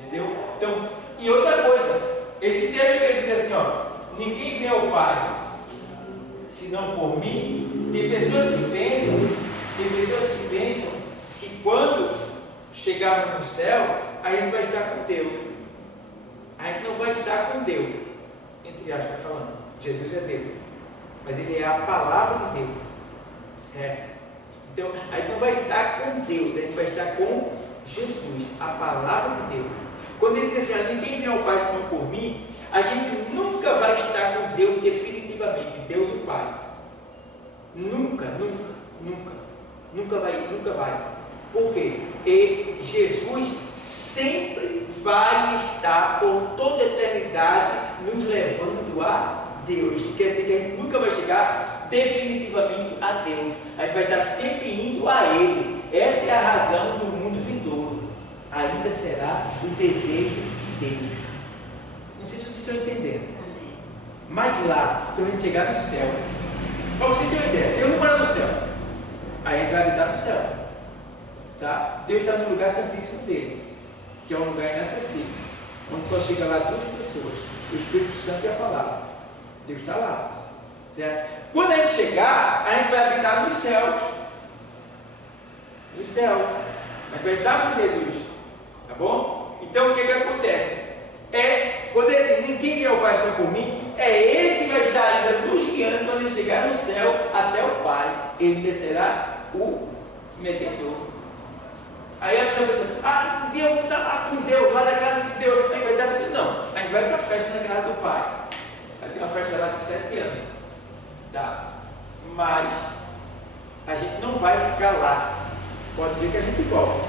Entendeu? Então, e outra coisa, esse texto que ele diz assim, ó, ninguém vê ao Pai senão por mim. Tem pessoas que pensam que quando chegarmos no céu, a gente vai estar com Deus. A gente não vai estar com Deus, entre aspas falando. Jesus é Deus, mas ele é a palavra de Deus, certo? Então, a gente não vai estar com Deus, a gente vai estar com Jesus, a palavra de Deus. Quando ele diz assim, ninguém vem ao Pai senão por mim, a gente nunca vai estar com Deus definitivamente, Deus o Pai. Nunca vai. Por quê? E Jesus sempre vai estar por toda a eternidade nos levando a Deus. Quer dizer que a gente nunca vai chegar definitivamente a Deus. A gente vai estar sempre indo a Ele. Essa é a razão do mundo vindouro. Ainda será o desejo de Deus. Não sei se vocês estão entendendo. Mas lá, quando a gente chegar no céu, para você ter uma ideia, Deus não mora no céu. Aí a gente vai habitar no céu. Tá? Deus está no lugar santíssimo dele, que é um lugar inacessível, onde só chega lá duas pessoas, o Espírito Santo e a palavra. Deus está lá. Certo? Quando a gente chegar, a gente vai habitar nos céus. Nos céus. A gente vai estar com Jesus. Tá bom? Então o que acontece? Quando ele diz, ninguém vem ao Pai senão por mim, é Ele que vai estar ainda nos guiando quando ele chegar no céu até o Pai. Ele descerá o mediador. Aí a pessoa pensa, Deus está lá com Deus, lá na casa de Deus. Aí vai dar para ele, não. A gente vai para a festa na casa do Pai. Vai ter uma festa lá de 7 anos. Tá? Mas a gente não vai ficar lá. Pode ver que a gente volta.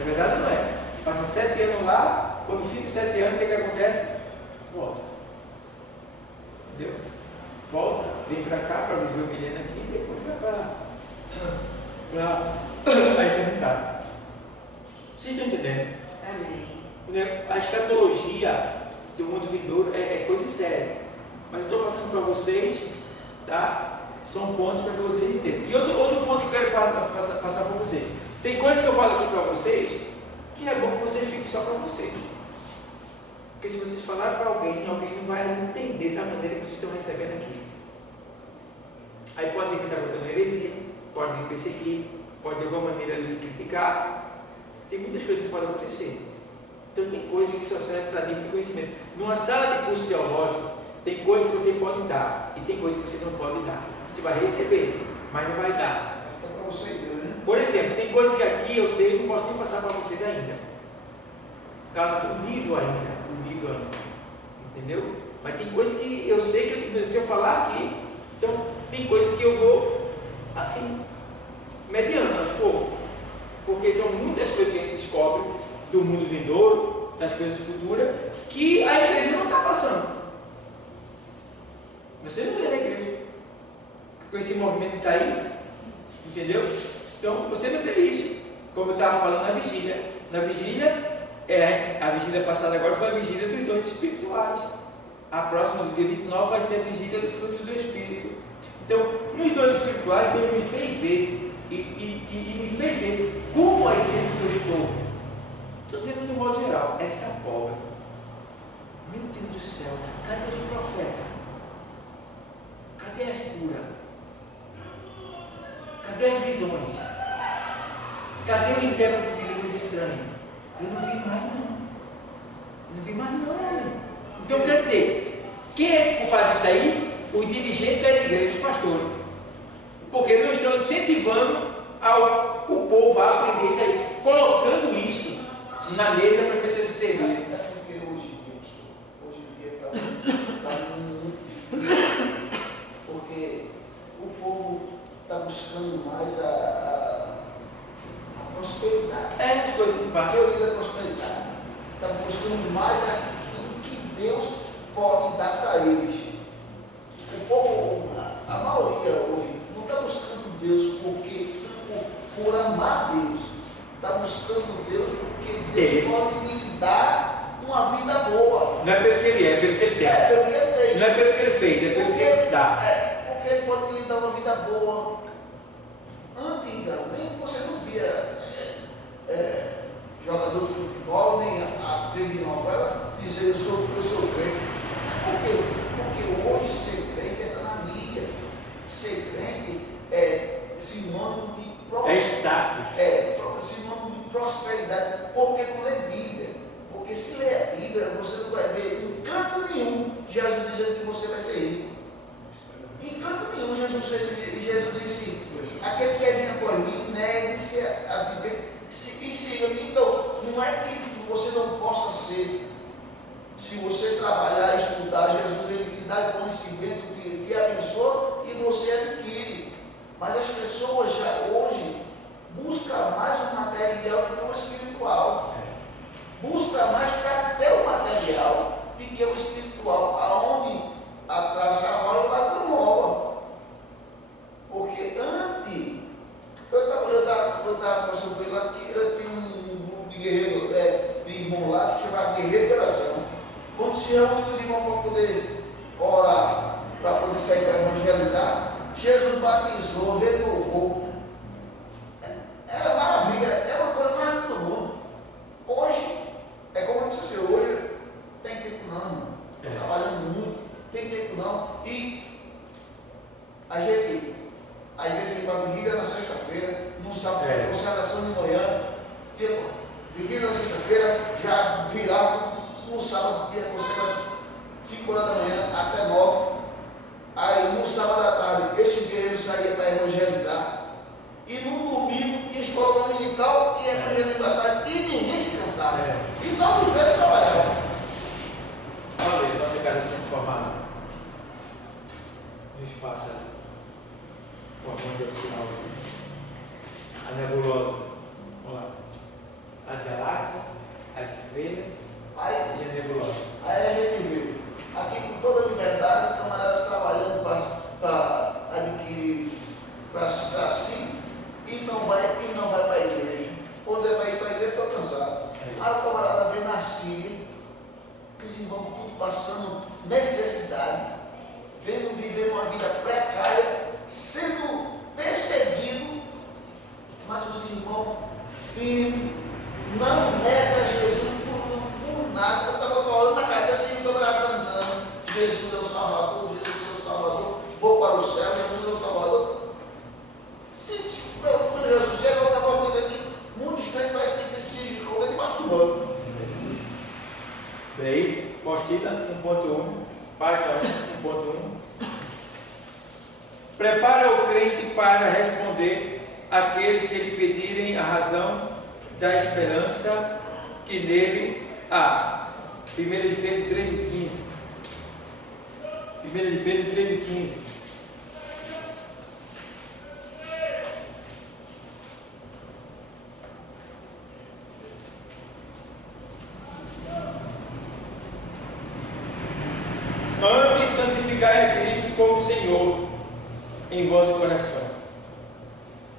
É verdade ou não é? Passa 7 anos lá, quando fica 7 anos, o que acontece? Volta. Entendeu? Volta, vem para cá para viver o milênio aqui e depois vai para a eternidade. Vocês estão entendendo? Amém. A escatologia do mundo vindouro é coisa séria. Mas eu estou passando para vocês Tá? São pontos para que vocês entendam. E outro ponto que eu quero passar para vocês. Tem coisa que eu falo aqui para vocês que é bom que vocês fiquem só para vocês. Porque se vocês falarem para alguém, alguém não vai entender da maneira que vocês estão recebendo aqui. Aí pode ter que estar contando heresia, pode me perseguir, pode de alguma maneira lhe criticar. Tem muitas coisas que podem acontecer. Então tem coisas que só servem para nível de conhecimento. Numa sala de curso teológico, tem coisas que você pode dar e tem coisas que você não pode dar. Você vai receber, mas não vai dar. Vai ficar para você, né? Por exemplo, tem coisas que aqui eu sei e não posso nem passar para vocês ainda. Por causa do nível ainda. Entendeu? Mas tem coisas que eu sei que se eu falar aqui, então tem coisas que eu vou assim, mediando aos poucos. Porque são muitas coisas que a gente descobre do mundo vindouro, das coisas futuras, que a igreja não está passando. Você não vê na igreja. Com esse movimento que está aí, entendeu? Então você não vê isso. Como eu estava falando na vigília. Na vigília, a vigília passada agora foi a vigília dos dons espirituais. A próxima, do dia 29, vai ser a vigília do fruto do Espírito. Então, nos dons espirituais, Deus me fez ver e me fez ver como a igreja que eu estou. Estou dizendo de um modo geral, esta pobre. Meu Deus do céu, cadê os profetas? Cadê as curas? Cadê as visões? Cadê o intérprete de línguas estranhas? Eu não vi mais não. Eu não vi mais não. Então quer dizer, quem é culpado disso aí? Os dirigentes das igrejas, os pastores. Porque não estão incentivando o povo a aprender isso aí, colocando isso na mesa para as pessoas se servirem. É porque hoje em dia está muito difícil, porque o povo está buscando mais a prosperidade. É as coisas que A passam. teoria da prosperidade está buscando mais aquilo que Deus pode dar para eles. O povo, a maioria hoje, não está buscando Deus por amar Deus. Está buscando Deus porque Deus pode lhe dar uma vida boa. Não é pelo que ele é pelo que ele tem. É pelo que ele tem. Não é pelo que ele fez, é pelo que ele dá. Porque ele pode lhe dar uma vida boa. Antigamente você não via jogador de futebol, nem a TV novela, dizer eu sou crente. Por quê? Porque hoje ser crente é na mídia. Ser crente é sinônimo de status. sinônimo de prosperidade. Porque não lê Bíblia. Porque se ler a Bíblia, você não vai ver em canto nenhum Jesus dizendo que você vai ser rico. Em canto nenhum Jesus disse, aquele que é minha por mim, negue-se assim, e siga-me. Então, não é que você não possa ser. Se você trabalhar, estudar, Jesus ele lhe dá conhecimento, te abençoa e você adquire. Mas as pessoas já hoje buscam mais o material do que o espiritual. Busca mais para ter o material do que o espiritual, aonde a traça rola e lá não rola. Porque antes, eu estava passando por lá, que eu tinha um grupo de guerreiros, de irmão lá, que chamava Guerreiro de Oração. Quando se reúne os irmãos para poder orar, para poder sair para evangelizar, Jesus batizou, renovou. Era maravilha, era uma coisa mais linda do mundo. Hoje, é como eu disse assim, hoje tem tempo não, irmão. Estou trabalhando muito, tem tempo não. E a gente, às vezes, vai para a vigília na sexta-feira, no sábado, consagração de manhã, vigília na sexta-feira, já virava no sábado, dia consagração, 5 horas da manhã até 9. Aí no sábado à tarde, esse guerreiro saía para evangelizar. E no domingo tinha escola dominical e evangelho da tarde, e ninguém se cansava. E todo mundo trabalhava. Olha aí, nossa casa sendo formada no espaço ali, formando o final a nebulosa. Vamos lá. As galáxias, as estrelas e a nebulosa. Aí a gente viu, aqui com toda a liberdade, o camarada trabalhando para adquirir, para si, e não vai para a igreja. Quando ele vai ir para a igreja, estou cansado. Aí o camarada vem na Síria, os irmãos tudo passando necessidade, vendo viver uma vida precária. Prepara o crente para responder àqueles que lhe pedirem a razão da esperança que nele há. 1 de Pedro 3,15. 1 de Pedro 3,15. Antes santificai a Cristo como Senhor em vosso coração,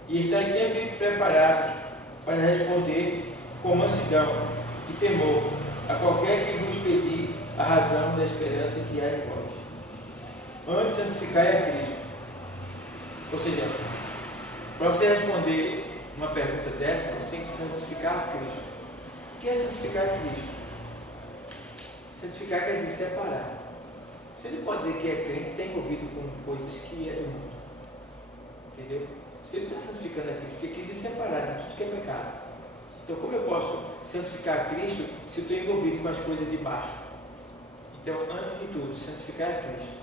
e estáis sempre preparados para responder com mansidão e temor a qualquer que vos pedir a razão da esperança que há em vós. Antes santificai a Cristo. Ou seja, para você responder uma pergunta dessa, você tem que santificar a Cristo. O que é santificar a Cristo? Santificar quer dizer separar. Você não pode dizer que é crente e está envolvido com coisas que é do mundo. Entendeu? Você não está santificando a Cristo, porque Cristo é separado de tudo que é pecado. Então, como eu posso santificar a Cristo se eu estou envolvido com as coisas de baixo? Então, antes de tudo, santificar a Cristo.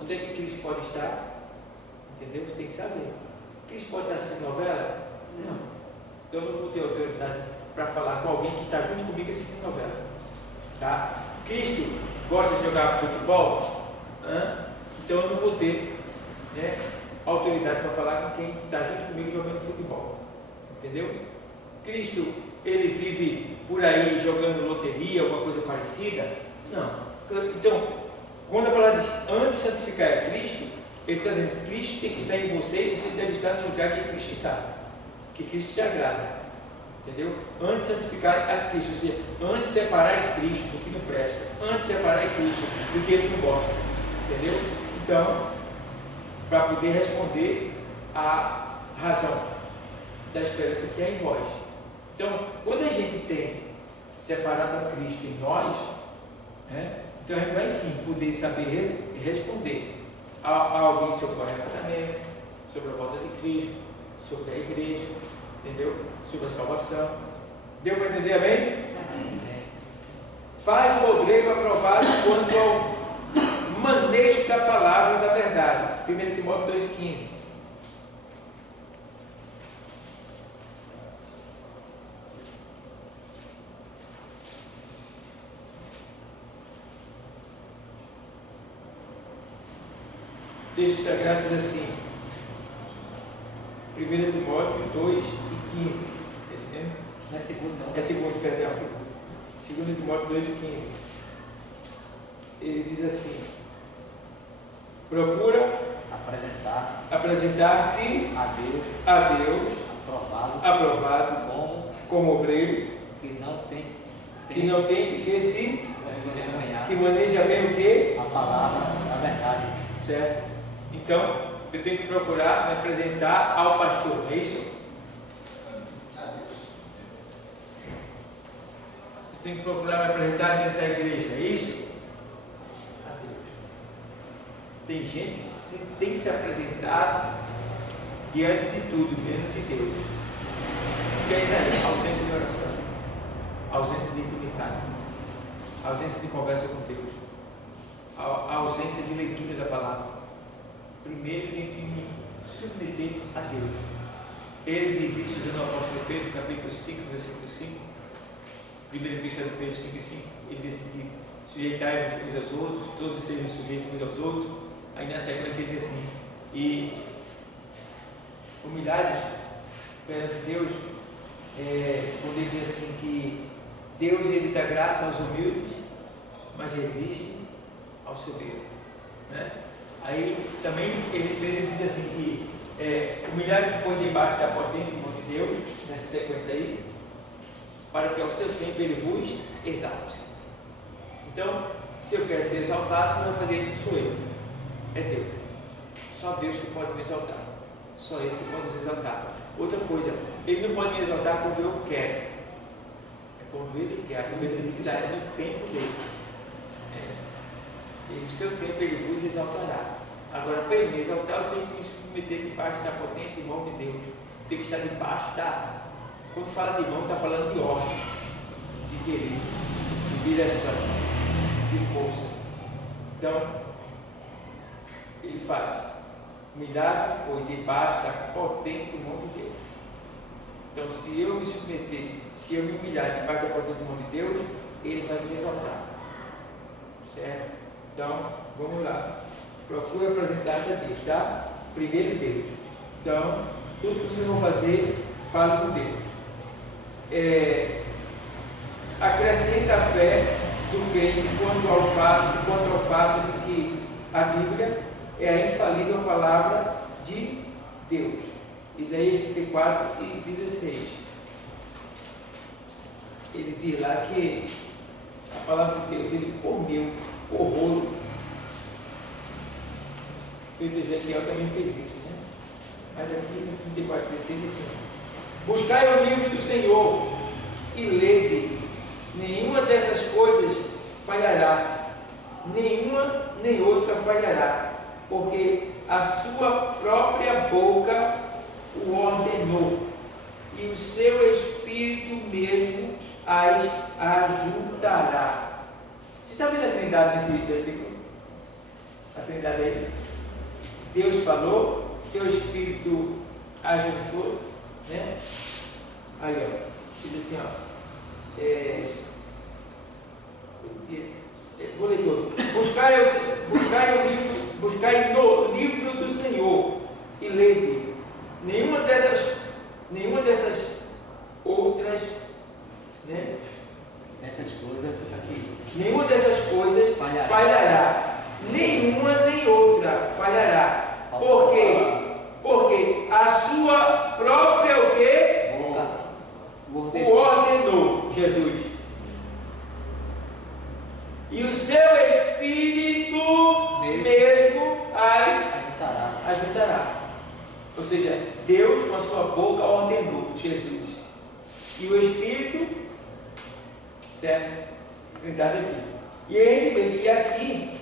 Onde é que Cristo pode estar? Entendeu? Você tem que saber. Cristo pode estar assistindo novela? Não. Então, eu não vou ter autoridade para falar com alguém que está junto comigo assistindo novela. Tá? Cristo gosta de jogar futebol? Então eu não vou ter, né, autoridade para falar com quem está junto comigo jogando futebol. Entendeu? Cristo, ele vive por aí jogando loteria, alguma coisa parecida? Não. Então, quando a palavra diz antes de santificar a Cristo, ele está dizendo que Cristo tem que estar em você e você deve estar no lugar que Cristo está, que Cristo se agrada. Entendeu? Antes de santificar a Cristo, ou seja, antes de separar a Cristo do que não presta, antes de separar a Cristo do que ele não gosta. Entendeu? Então, para poder responder à razão da esperança que há em vós. Então, quando a gente tem separado a Cristo em nós, né, então a gente vai sim poder saber responder a alguém sobre o arrebatamento, sobre a volta de Cristo, sobre a igreja, entendeu? Sobre a salvação. Deu para entender, amém? Faz o obreiro aprovado quanto ao manejo da palavra da verdade. 1 Timóteo 2,15. O texto sagrado diz assim, 1 Timóteo 2,15. Esse mesmo? Não é segundo, não. É segundo, perdão. 2 Timóteo 2,15. Ele diz assim: procura apresentar-te a Deus aprovado como obreiro que não tem que se envergonhar, que maneja bem o que? a palavra da verdade. Certo? Então, eu tenho que procurar me apresentar ao pastor, é isso? Eu tenho que procurar me apresentar dentro da igreja, é isso? A Deus. Tem gente que tem que se apresentar diante de tudo, menos de Deus. O que é isso aí? Ausência de oração, ausência de intimidade, ausência de conversa com Deus, a ausência de leitura da palavra. Primeiro tem que me submeter a Deus. Ele diz isso usando o apóstolo Pedro, capítulo 5, versículo 5, primeira epístola de Pedro 5 e 5, ele diz que sujeitai-vos uns aos outros, todos sejam sujeitos uns aos outros. Aí na sequência ele diz assim, e humilhados perante Deus, quando ele diz assim que Deus ele dá graça aos humildes, mas resiste ao soberbo, né? Aí também ele diz assim que humilhados que põe debaixo da potente mão de Deus, nessa sequência aí, para que ao seu tempo ele vos exalte. Então, se eu quero ser exaltado, não vai fazer isso que sou eu, é Deus. Só Deus que pode me exaltar, só Ele que pode nos exaltar. Outra coisa, Ele não pode me exaltar quando eu quero, é quando Ele quer, a responsabilidade do tempo dele. E o seu tempo Ele vos exaltará. Agora, para Ele me exaltar, eu tenho que me submeter debaixo da potente mão de Deus. Eu tenho que estar debaixo da... Quando fala de mão, está falando de ordem, de querer, de direção, de força. Então, Ele faz. humilhados, pois debaixo da potente mão de Deus. Então, se eu me submeter, se eu me humilhar debaixo da potente mão de Deus, Ele vai me exaltar. Certo? Então, vamos lá. Procure apresentar-se a Deus, tá? Primeiro Deus. Então, tudo que vocês vão fazer, fale com Deus. Acrescenta a fé do crente quanto ao fato de que a Bíblia é a infalível palavra de Deus. Isaías 64 e 16. Ele diz lá que a palavra de Deus, ele comeu o rolo. O Ezequiel também fez isso, né? Mas aqui no 34, 16 diz assim: buscai o livro do Senhor e lede, nenhuma dessas coisas falhará, nenhuma nem outra falhará, porque a sua própria boca o ordenou, e o seu Espírito mesmo as ajudará. Você está vendo a Trindade nesse versículo? A Trindade aí. Deus falou, seu Espírito ajudou, né? Aí, ó, diz assim, ó. Vou ler todo. Buscai no livro do Senhor e lede. Nenhuma dessas outras, né? Essas coisas aqui. Nenhuma dessas coisas falhará. Nenhuma nem outra falhará. Por quê? Porque a sua própria o quê? O ordenou Jesus. E o seu Espírito mesmo as ajudará. Ou seja, Deus com a sua boca ordenou Jesus. E o Espírito, certo? Trindade aqui. E aí a gente vê que aqui,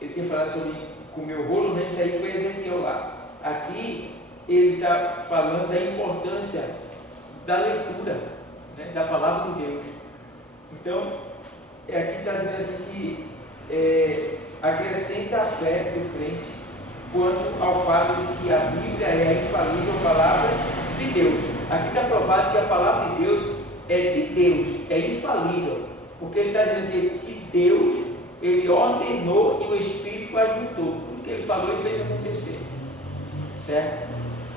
eu tinha falado sobre comer o rolo, né? Isso aí foi Ezequiel lá. Aqui ele está falando da importância da leitura, né? Da palavra de Deus. Então, aqui está dizendo aqui que acrescenta a fé do crente quanto ao fato de que a Bíblia é a infalível palavra de Deus. Aqui está provado que a palavra de Deus é de Deus, é infalível, porque ele está dizendo que Deus, ele ordenou e o Espírito ajudou. Tudo que ele falou e fez acontecer. Certo?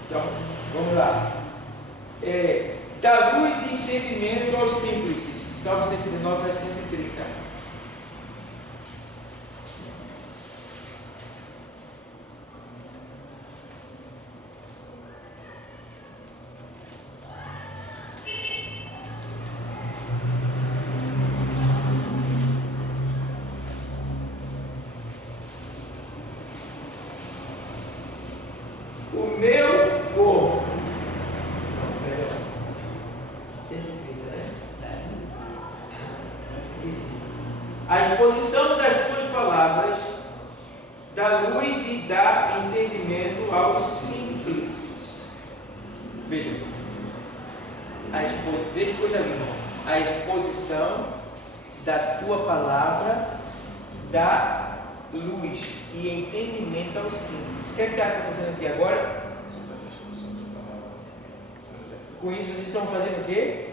Então, vamos lá. Dá luz e entendimento aos simples. Salmo 119, versículo 130. O meu corpo. 130, né? A exposição das tuas palavras dá luz e dá entendimento aos simples. Veja que coisa linda. A exposição da tua palavra dá luz e entendimento aos simples. O que está acontecendo aqui agora? Com isso vocês estão fazendo o quê?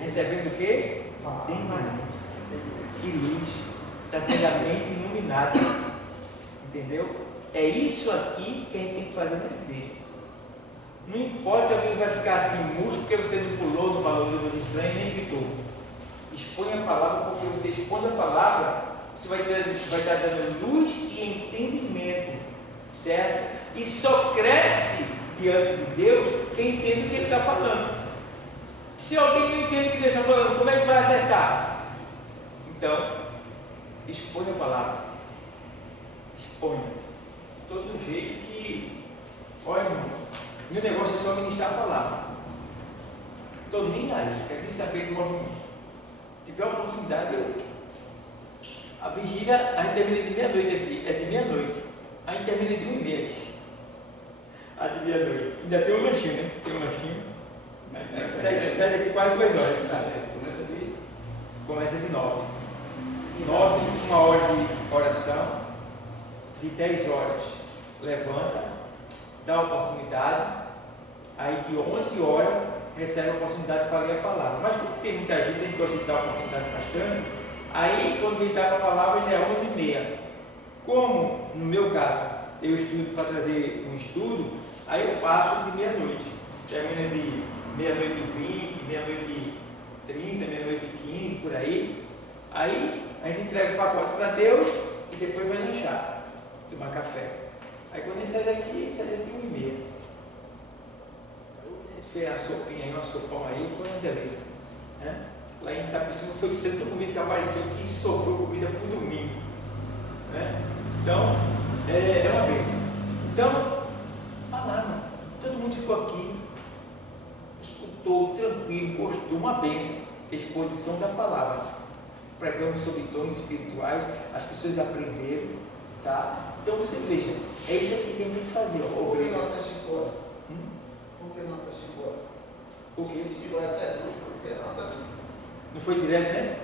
Recebendo o quê? Entendimento. E luz. Está tendo a mente iluminada. Entendeu? É isso aqui que a gente tem que fazer na igreja. Não importa se alguém vai ficar assim murcho porque você não pulou, não falou de coisa estranha nem gritou. Expõe a palavra, porque você expõe a palavra, você vai estar dando luz e entendimento. Certo? E só cresce diante de Deus quem entende o que Ele está falando. Se alguém não entende o que Deus está falando, como é que vai acertar? Então, exponha a palavra. Exponha. Todo jeito que, olha, irmão, meu negócio é só ministrar a palavra. Estou nem aí, quero nem saber do movimento. Se tiver oportunidade, a vigília, a gente termina de meia-noite aqui, é de meia-noite. A gente termina de 1h30 aqui. A de meia-noite. Ainda tem um lanchinho, né? Tem um lanchinho. Sai daqui quase 2 horas. Começa de 9. 9, 1 hora de oração. de 10 horas levanta, dá a oportunidade, aí de 11 horas recebe a oportunidade para ler a palavra. Mas como tem muita gente, a gente gosta de dar a oportunidade bastante, aí quando vem dar a palavra já é 11h30. Como, no meu caso, eu estudo para trazer um estudo, aí eu passo de meia-noite. Termina de meia-noite e 20, meia-noite e 30, meia-noite e 15, por aí. Aí a gente entrega o pacote para Deus e depois vai lanchar, tomar café. Aí quando a gente sai daqui 1h30. Fez a sopinha aí, uma sopão aí, foi uma delícia. Né? Lá em Itapicima foi tanta comida que apareceu que sobrou comida para o domingo. Né? Então, é uma bênção. Então, palavra. Todo mundo ficou aqui, escutou, tranquilo, gostou, uma bênção. Exposição da palavra. Pregamos sobre dons espirituais, as pessoas aprenderam. Tá? Então você veja, é isso aqui que a gente tem que fazer. Por que não antecipou? Por que não antecipou? O quê? Se vai até luz, por que não antecipou? Não foi direto, né?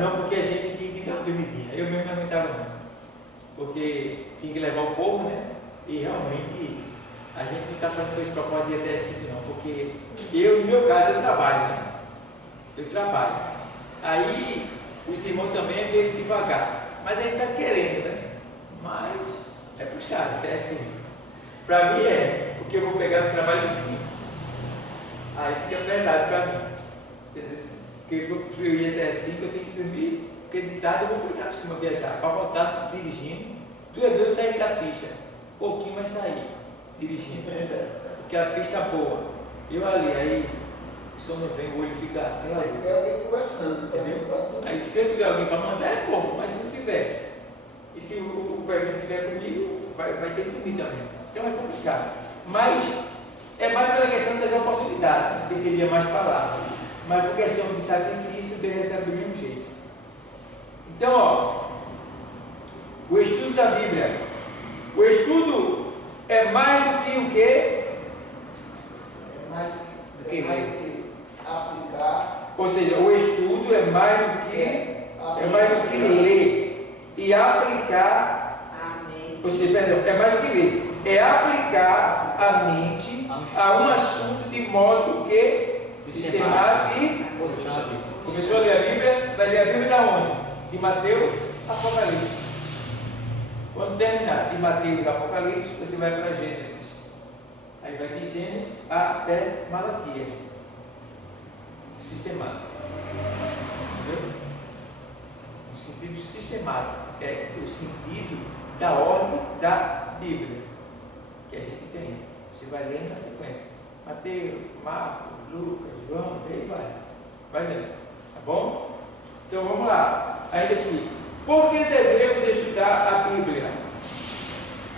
Não, porque a gente tinha que dar uma dormidinha. Eu mesmo não aguentava não. Porque tinha que levar o povo, né? E realmente a gente não está fazendo esse propósito de até 5 não. Porque eu, no meu caso, eu trabalho, né? Eu trabalho. Aí os irmãos também é meio devagar. Mas a gente está querendo, né? Mas é puxado, até 5. Para mim é, porque eu vou pegar no trabalho de 5. Aí fica pesado para mim. Entendeu? Porque eu ia até 5, eu tenho que dormir, porque de tarde eu vou cuidar por cima viajar, para voltar dirigindo. 2 vezes eu saí da pista, pouquinho, mas saí dirigindo, porque a pista é boa. Eu ali, aí o sono vem, o olho fica aquela luz. Tem alguém conversando, entendeu? Aí se eu tiver alguém para mandar é bom, mas se não tiver, e se o pergunto estiver comigo, vai ter que dormir também. Então é complicado. Mas é mais pela questão das oportunidades, que teria mais palavras. Mas por questão de sacrifício, Deus recebe do mesmo jeito. Então, ó, o estudo da Bíblia. O estudo é mais do que o quê? É mais do que aplicar. Ou seja, o estudo é mais do que ler e aplicar. Amém. Ou seja, perdão, é mais do que ler. É aplicar a mente a um assunto de modo que sistemático e constante. começou a ler a Bíblia, vai ler a Bíblia da onde? De Mateus, Apocalipse. Quando terminar de Mateus, Apocalipse, você vai para Gênesis. Aí vai de Gênesis até Malaquias. Sistemático. Entendeu? No sentido sistemático. É o sentido da ordem da Bíblia que a gente tem. Você vai lendo na sequência. Mateus, Marcos, Lucas, João, aí vai. Vai lendo. Tá bom? Então vamos lá. Ainda aqui. Por que devemos estudar a Bíblia?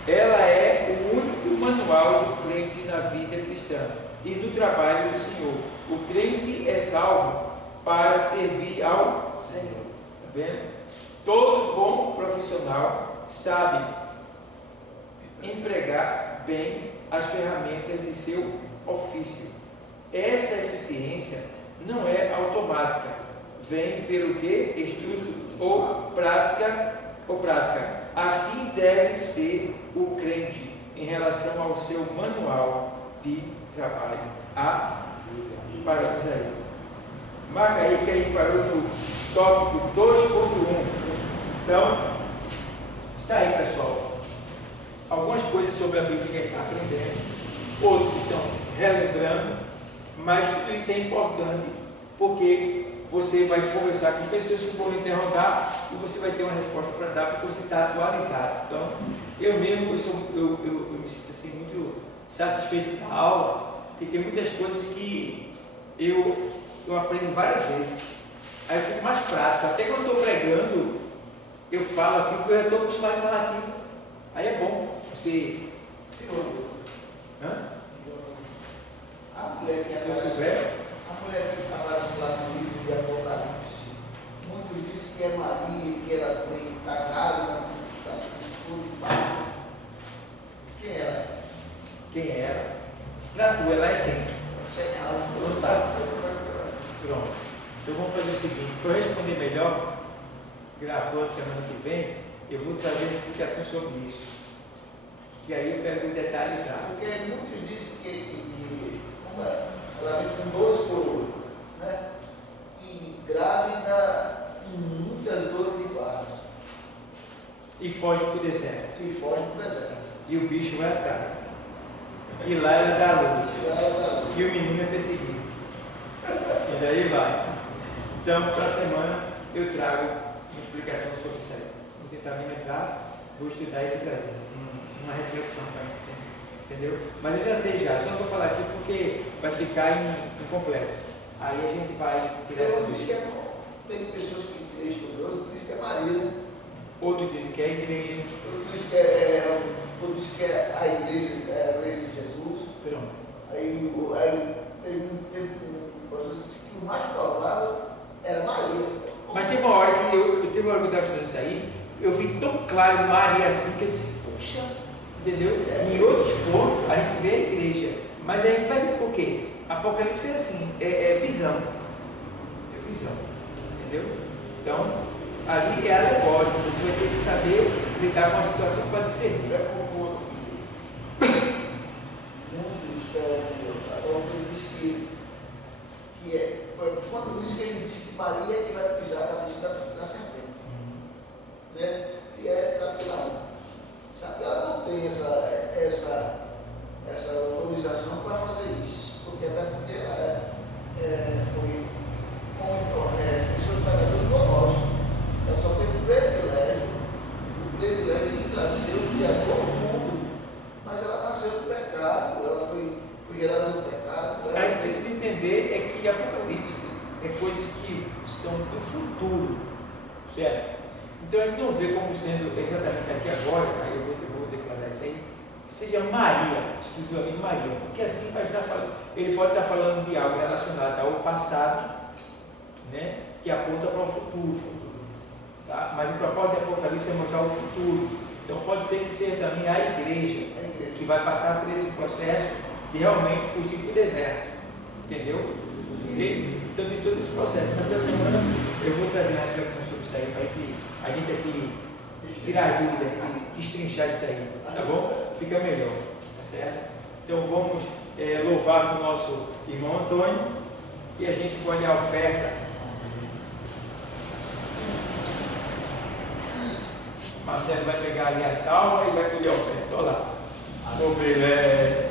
Ela é o único manual do crente na vida cristã e no trabalho do Senhor. O crente é salvo para servir ao Senhor. Está vendo? Todo bom profissional sabe empregar bem as ferramentas de seu ofício. Essa eficiência não é automática, vem pelo que? Estudo ou prática. Assim deve ser o crente em relação ao seu manual de trabalho. Paramos aí. Marca aí que a gente parou no tópico 2.1. Então, está aí, pessoal. Algumas coisas sobre a Bíblia que a gente está aprendendo, outros estão relembrando, mas tudo isso é importante porque você vai conversar com pessoas que vão interrogar e você vai ter uma resposta para dar porque você está atualizado. Então, eu mesmo, eu me sinto assim, muito satisfeito da aula, porque tem muitas coisas que eu aprendo várias vezes. Aí eu fico mais prático. Até quando eu estou pregando, eu falo aqui porque eu já estou acostumado a falar aqui. Aí é bom você... Hã? A mulher que aparece lá no livro de Apocalipse, muitos dizem que é Maria, que ela está grávida, está tudo fácil. Quem era? Para tu, ela é quem? Não sabe. Pronto. Então vamos fazer o seguinte, para eu responder melhor, gravando semana que vem, eu vou trazer uma explicação sobre isso. E aí eu pego o detalhe lá. Porque muitos dizem que como ela vem com 12 coroas, né? E grávida em muitas dores de parto. E foge para o deserto. E foge para o deserto. E o bicho vai atrás. E lá ela dá a luz. E lá ela dá a luz. E o menino é perseguido. E daí vai. Então, para a semana, eu trago uma explicação sobre isso aí. Vou tentar me lembrar, vou estudar e vou trazer uma reflexão para mim. Entendeu? Mas eu já sei já, só não vou falar aqui porque vai ficar incompleto. Aí a gente vai tirar essa dúvida. Tem pessoas que têm estudiosos, por isso que é Maria. Outros dizem que é a igreja. Outros dizem que é a igreja de Jesus. Pronto. Aí teve um disse que o mais provável era Maria. Mas teve uma hora que eu estava estudando isso aí, eu vi tão claro Maria assim que eu disse, puxa, entendeu? Em outros pontos a gente vê a igreja, mas a gente vai ver por quê? Apocalipse é assim, é visão. É visão. Entendeu? Então, ali é alegórico, você vai ter que saber lidar com a situação que pode ser. É por conta que muitos teólogos dizem quando disse que ele disse que Maria é que vai pisar a cabeça da serpente. Né? E sabe que ela não tem essa autorização para fazer isso. Porque até porque ela foi pessoa de pecador ideológico. Ela só teve o privilégio de trazer o Criador ao mundo. Mas ela nasceu do pecado, ela foi gerada no pecado. Aí o que precisa entender é que Apocalipse é coisas que são do futuro, certo? Então a gente não vê como sendo exatamente aqui agora, aí eu vou declarar isso aí, que seja Maria, exclusivamente Maria, porque assim ele pode estar falando de algo relacionado ao passado, né, que aponta para o futuro, tá? Mas o propósito de Apocalipse é mostrar o futuro. Então pode ser que seja também a igreja que vai passar por esse processo de realmente fugir para o deserto, entendeu? Então tem todo esse processo. Mas essa semana eu vou trazer uma reflexão sobre isso aí, para a gente aqui tirar dúvidas, destrinchar isso aí, tá bom? Fica melhor, tá certo? Então vamos louvar o nosso irmão Antônio e a gente pode a oferta. Marcelo vai pegar ali a salva e vai colher a oferta. Olha lá. No privilégio.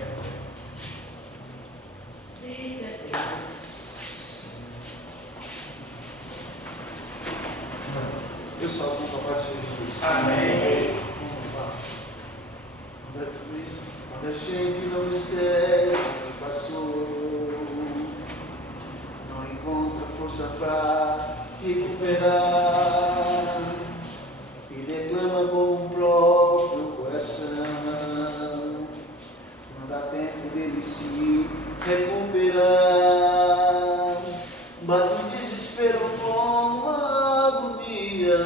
Eu salvo o Papai do Senhor Jesus. Amém. Quando a gente não esquece o que passou, não encontra força para recuperar e reclama com o próprio coração. Não dá tempo dele se recuperar. Bate o desespero com uma agonia,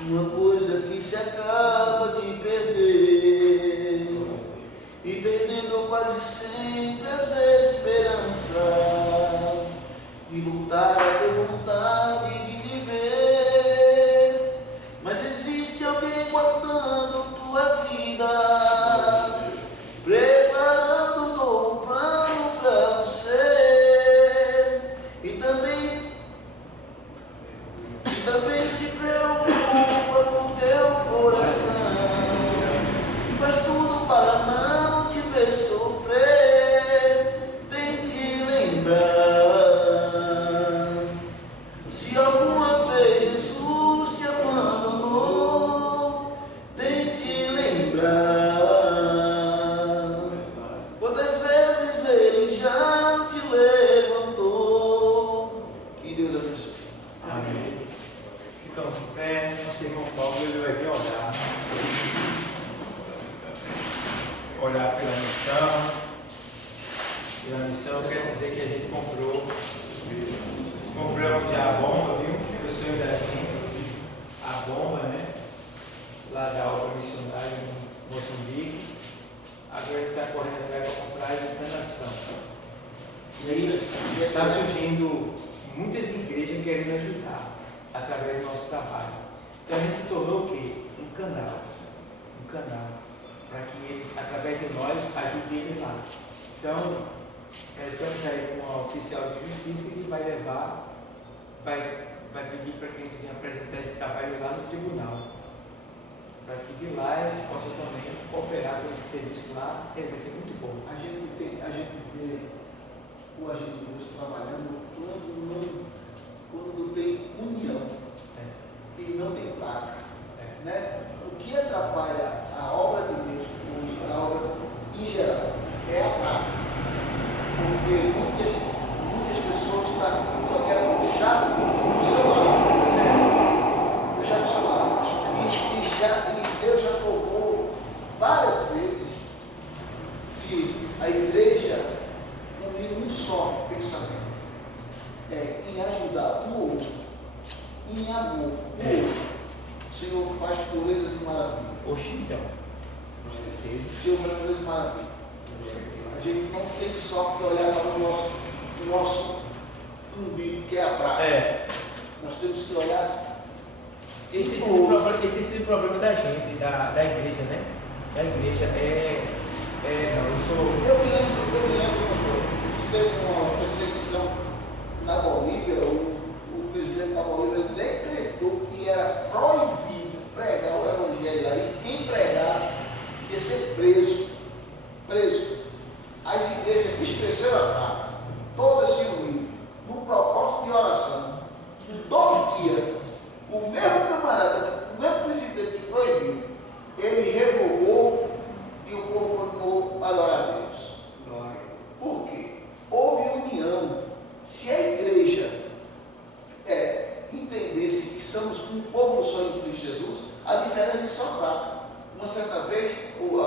uma coisa que se acaba de perder, e perdendo quase sempre as esperanças de voltar a ter vontade de viver. Mas existe alguém guardando tua vida, preparando um novo plano para você, e também se preocupa com teu coração, e faz tudo para não te ver sofrer. Tente lembrar, se alguma vez Jesus te abandonou, tente lembrar quantas vezes Ele já te levantou. Que Deus abençoe. Amém. Ficamos em pé, nosso irmão Paulo ele vai vir orar. Orar pela missão. Pela missão quer dizer que a gente compramos já a bomba, viu? Eu sou da agência, a bomba, né? Lá da obra missionária em Moçambique. Agora a gente está correndo atrás para comprar a enganação. E aí está surgindo muitas igrejas querendo ajudar através do nosso trabalho. Então a gente se tornou o quê? Um canal. através de nós, ajude ele lá. Então, estamos aí com uma oficial de justiça que vai levar, vai pedir para que a gente venha apresentar esse trabalho lá no tribunal, para que de lá eles possam também cooperar com esse serviço lá, que vai ser muito bom. A gente vê o agente de Deus trabalhando quando tem união e não tem praga. Né? O que atrapalha a obra de Deus hoje, a obra em geral, é a praga. Porque muitas pessoas só querem puxar o seu lado. Puxar o seu lado. E Deus já provou várias vezes se a igreja unir um só pensamento, em ajudar o outro, em amor, o outro. O Senhor faz purezas e maravilhas. Oxi, então. O Senhor faz purezas e maravilhas. A gente não tem só que olhar para o nosso umbigo, que é a praia. Nós temos que olhar. Esse tem sido o problema da gente, da igreja, né? Da igreja Eu me lembro, pastor, que teve uma perseguição na Bolívia. O presidente da Bolívia decretou que era proibido pregar o evangelho lá, e quem pregasse ia ser preso. As igrejas esqueceram a praga, todas se uniram, no propósito de oração. Em 2 dias, o mesmo camarada, o mesmo presidente que proibiu, ele revogou e o povo continuou a adorar a Deus. Por quê? Houve união. Se a igreja entendesse que somos um povo só em Cristo Jesus, a diferença é só prática. Uma certa vez, um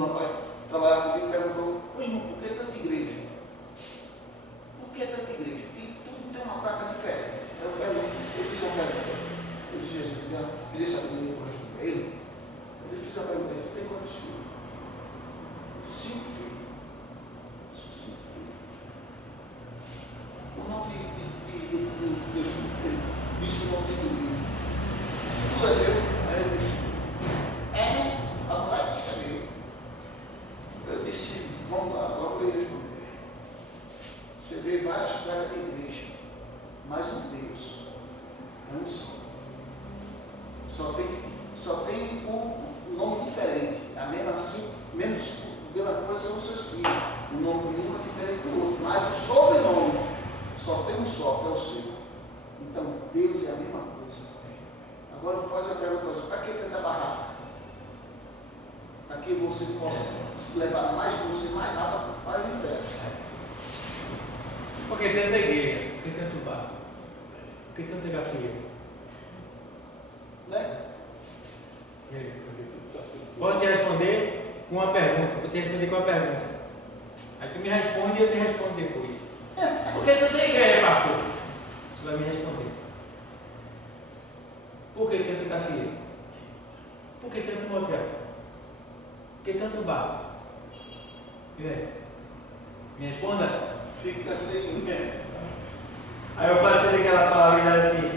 rapaz que trabalhava comigo perguntou: irmão, por que tanta igreja? Por que tanta igreja? E tudo tem uma placa diferente. Eu fiz uma pergunta. Eu disse: Jesus, queria saber como eu respondi a ele. Eu fiz uma pergunta: tu tem quantos filhos? 5 filhos. O nome de Deus disse o nome do livro. Isso tudo é meu. Aí ele disse: a mulher disse: é meu. Eu disse: vamos lá, agora eu vou lhe responder. Você vê várias placas de igreja, mas um Deus é um só. Só tem um nome diferente. A mesma assim, menos mesma coisa são os seus filhos. O nome de um é diferente do outro, mas o sobrenome só tem um só, que é o seu. Então, Deus é a mesma coisa. Agora eu vou fazer a pergunta para você: para que tanta barraca? Para que você possa levar mais de você, mais nada para o inferno. Porque tanta igreja, porque tanto bar, porque tanta gafieira. Né? Posso te responder com uma pergunta? Eu te responder com uma pergunta. Aí tu me responde e eu te respondo depois. Por que tanta igreja, pastor? Você vai me responder. Por que tanta gafieira? Por que tanto motel? Por que tanto bar? E aí? Me responda. Fica sem. Aí eu faço aquela palavra assim,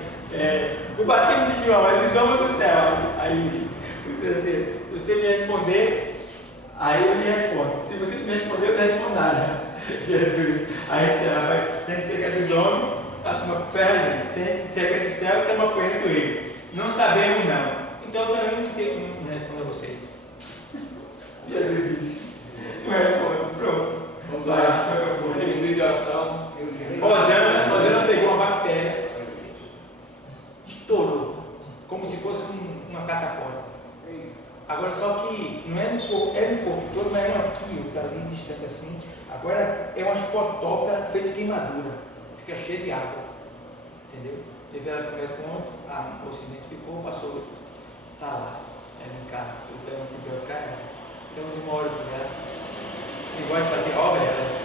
o batismo de João é dos homens do céu. Aí você me responder, aí eu me respondo. Se você não me responder, eu não respondo nada. Jesus. Aí sente que é dos homens, toma ferro, gente. Sente que é do céu, toma correndo com ele. Não sabemos não. Então também não respondo a vocês. Jesus disse. Não respondo, pronto. Vamos lá. Revisão de oração. Osana pegou uma bactéria, estourou, como se fosse uma catapora. Agora só que não é no corpo todo, mas é um aqui, está ali distante assim. Agora é umas potocas feitas de queimadura, fica cheia de água. Entendeu? Levei ela para o primeiro ponto, o ocidente ficou, passou, está lá, em casa, eu tenho antibiótica, temos uma hora com ela. Quem gosta de fazer obra, ela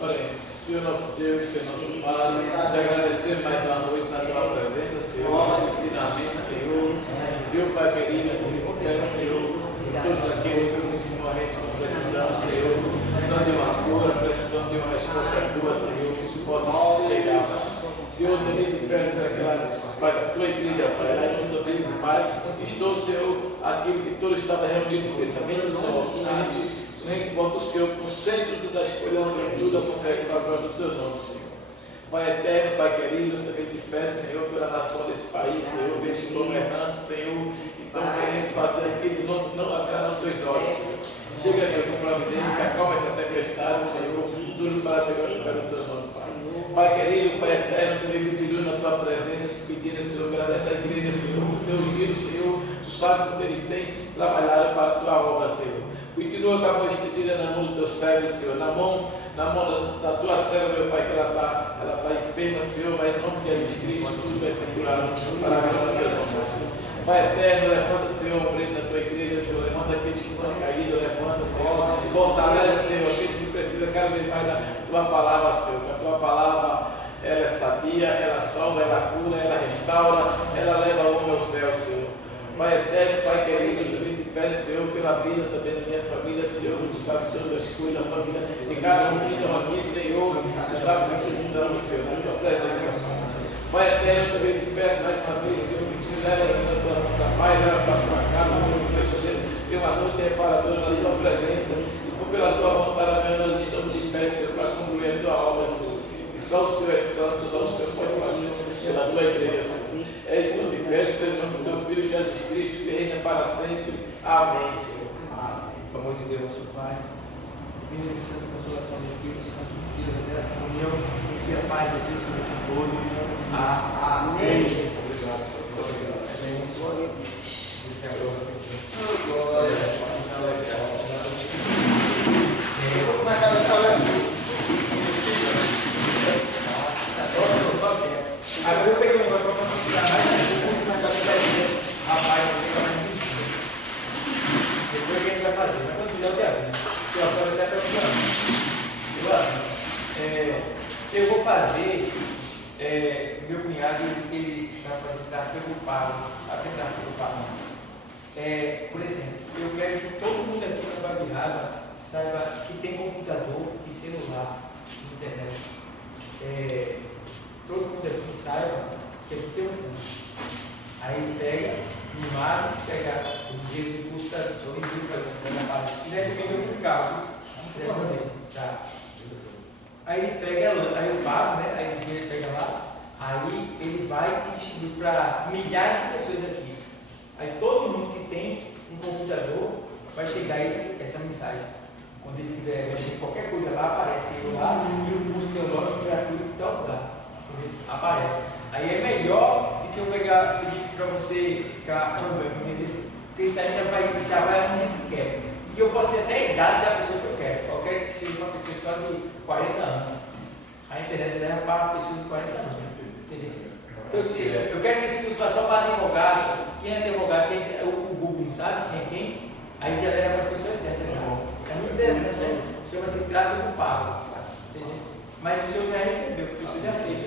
Olha, Senhor nosso Deus, Senhor nosso Pai, te agradecer mais uma noite na tua presença, Senhor, nosso ensinamento, Senhor, viu, Pai querido, por isso, Senhor, todos aqueles que nos ensinou a gente estão precisando, Senhor, precisando de uma cura, precisando de uma resposta tua, Senhor, que isso possa chegar. Senhor, também te peço para a tua igreja, Pai, lá em nosso amigo, Pai, estou, Senhor, aquilo que todos estavam reunidos no pensamento só, Senhor, bota o Senhor no centro das coisas, Senhor, tudo acontece para a glória do teu nome, Senhor. Pai eterno, Pai querido, também te peço, Senhor, pela nação desse país, Senhor, esses governantes, Senhor, que estão querendo fazer aquilo que não agrada aos teus olhos, Senhor. Chega, Senhor, com providência, acalma essa tempestade, Senhor, tudo para ser glorificado no teu nome, Pai. Pai querido, Pai eterno, também continua na tua presença, pedindo, Senhor, pela essa igreja, Senhor, o teu unido, Senhor, tu sabes que eles têm trabalhado para a tua obra, Senhor. Continua com a mão estendida na mão do teu servo, Senhor, na mão da tua serva, meu Pai, que ela está enferma, Senhor, mas em nome de Jesus Cristo, tudo vai ser curado para a glória do teu nome, Senhor. Pai eterno, levanta, Senhor, o obreiro da tua igreja, Senhor, levanta aqueles que estão caídos, levanta, Senhor, fortalece, Senhor, aqueles que precisam cada vez mais da tua palavra, Senhor, que a tua palavra, ela é sadia, ela salva, ela cura, ela restaura, ela leva o homem ao céu, Senhor. Pai eterno, Pai querido, também te peço, Senhor, pela vida também da minha família, Senhor, tu sabes todas as coisas, a família de cada um que estão aqui, Senhor, tu sabes que precisamos, Senhor, da tua presença. Pai eterno, também te peço mais uma vez, Senhor, que tu leva a tua Santa Paz, leva para a tua casa, Senhor, que nós temos uma noite reparadora na tua presença, e por pela tua vontade, amanhã nós estamos de pé, Senhor, para concluir a tua obra, Senhor. E só o Senhor é santo, só o Senhor pode fazer pela tua igreja, Senhor. É isso que eu te peço, pelo nome do teu Filho Jesus Cristo, que reina para sempre. Amém, Senhor. Amém. Pelo amor de Deus, nosso Pai, vinda de santa consolação do Espírito Santo, nos dias dessa comunhão, e a paz de Jesus sobre todos. Amém. Obrigado, Senhor. Obrigado. Glória a Deus. Glória a Deus. Vou marcar essa hora. Agora eu peguei um negócio para mostrar mais, rapaz, depois o que a gente vai fazer? Vai considerar o teatro, né? Eu agora até eu vou fazer, meu cunhado, ele está preocupado, por exemplo, eu quero que todo mundo aqui na Babiraba saiba que tem computador e celular, internet. Todo mundo aqui saiba que aqui tem um curso. Aí ele pega, no mar, pega o dinheiro do curso, e deve ter meu carro. Tá. Aí ele pega, aí eu pago, né? Aí o dinheiro pega lá, aí ele vai distribuir para milhares de pessoas aqui. Aí todo mundo que tem um computador vai chegar aí essa mensagem. Quando ele tiver mexendo em qualquer coisa lá, aparece ele lá e o curso teológico gratuito em tal lugar. Aparece. Aí é melhor do que eu pedir para você ficar andando, entendeu? Porque isso aí já vai onde a gente quer. E eu posso ter até a idade da pessoa que eu quero. Eu quero que seja uma pessoa só de 40 anos. A internet leva para pessoas de 40 anos. Entendeu? Eu quero que esse curso vá só para advogado. Quem é advogado, o Google não sabe quem é quem, aí já leva para as pessoas certas. É muito interessante, né? Chama-se tráfego pago. Entendeu? Mas o senhor já recebeu, o senhor já fez.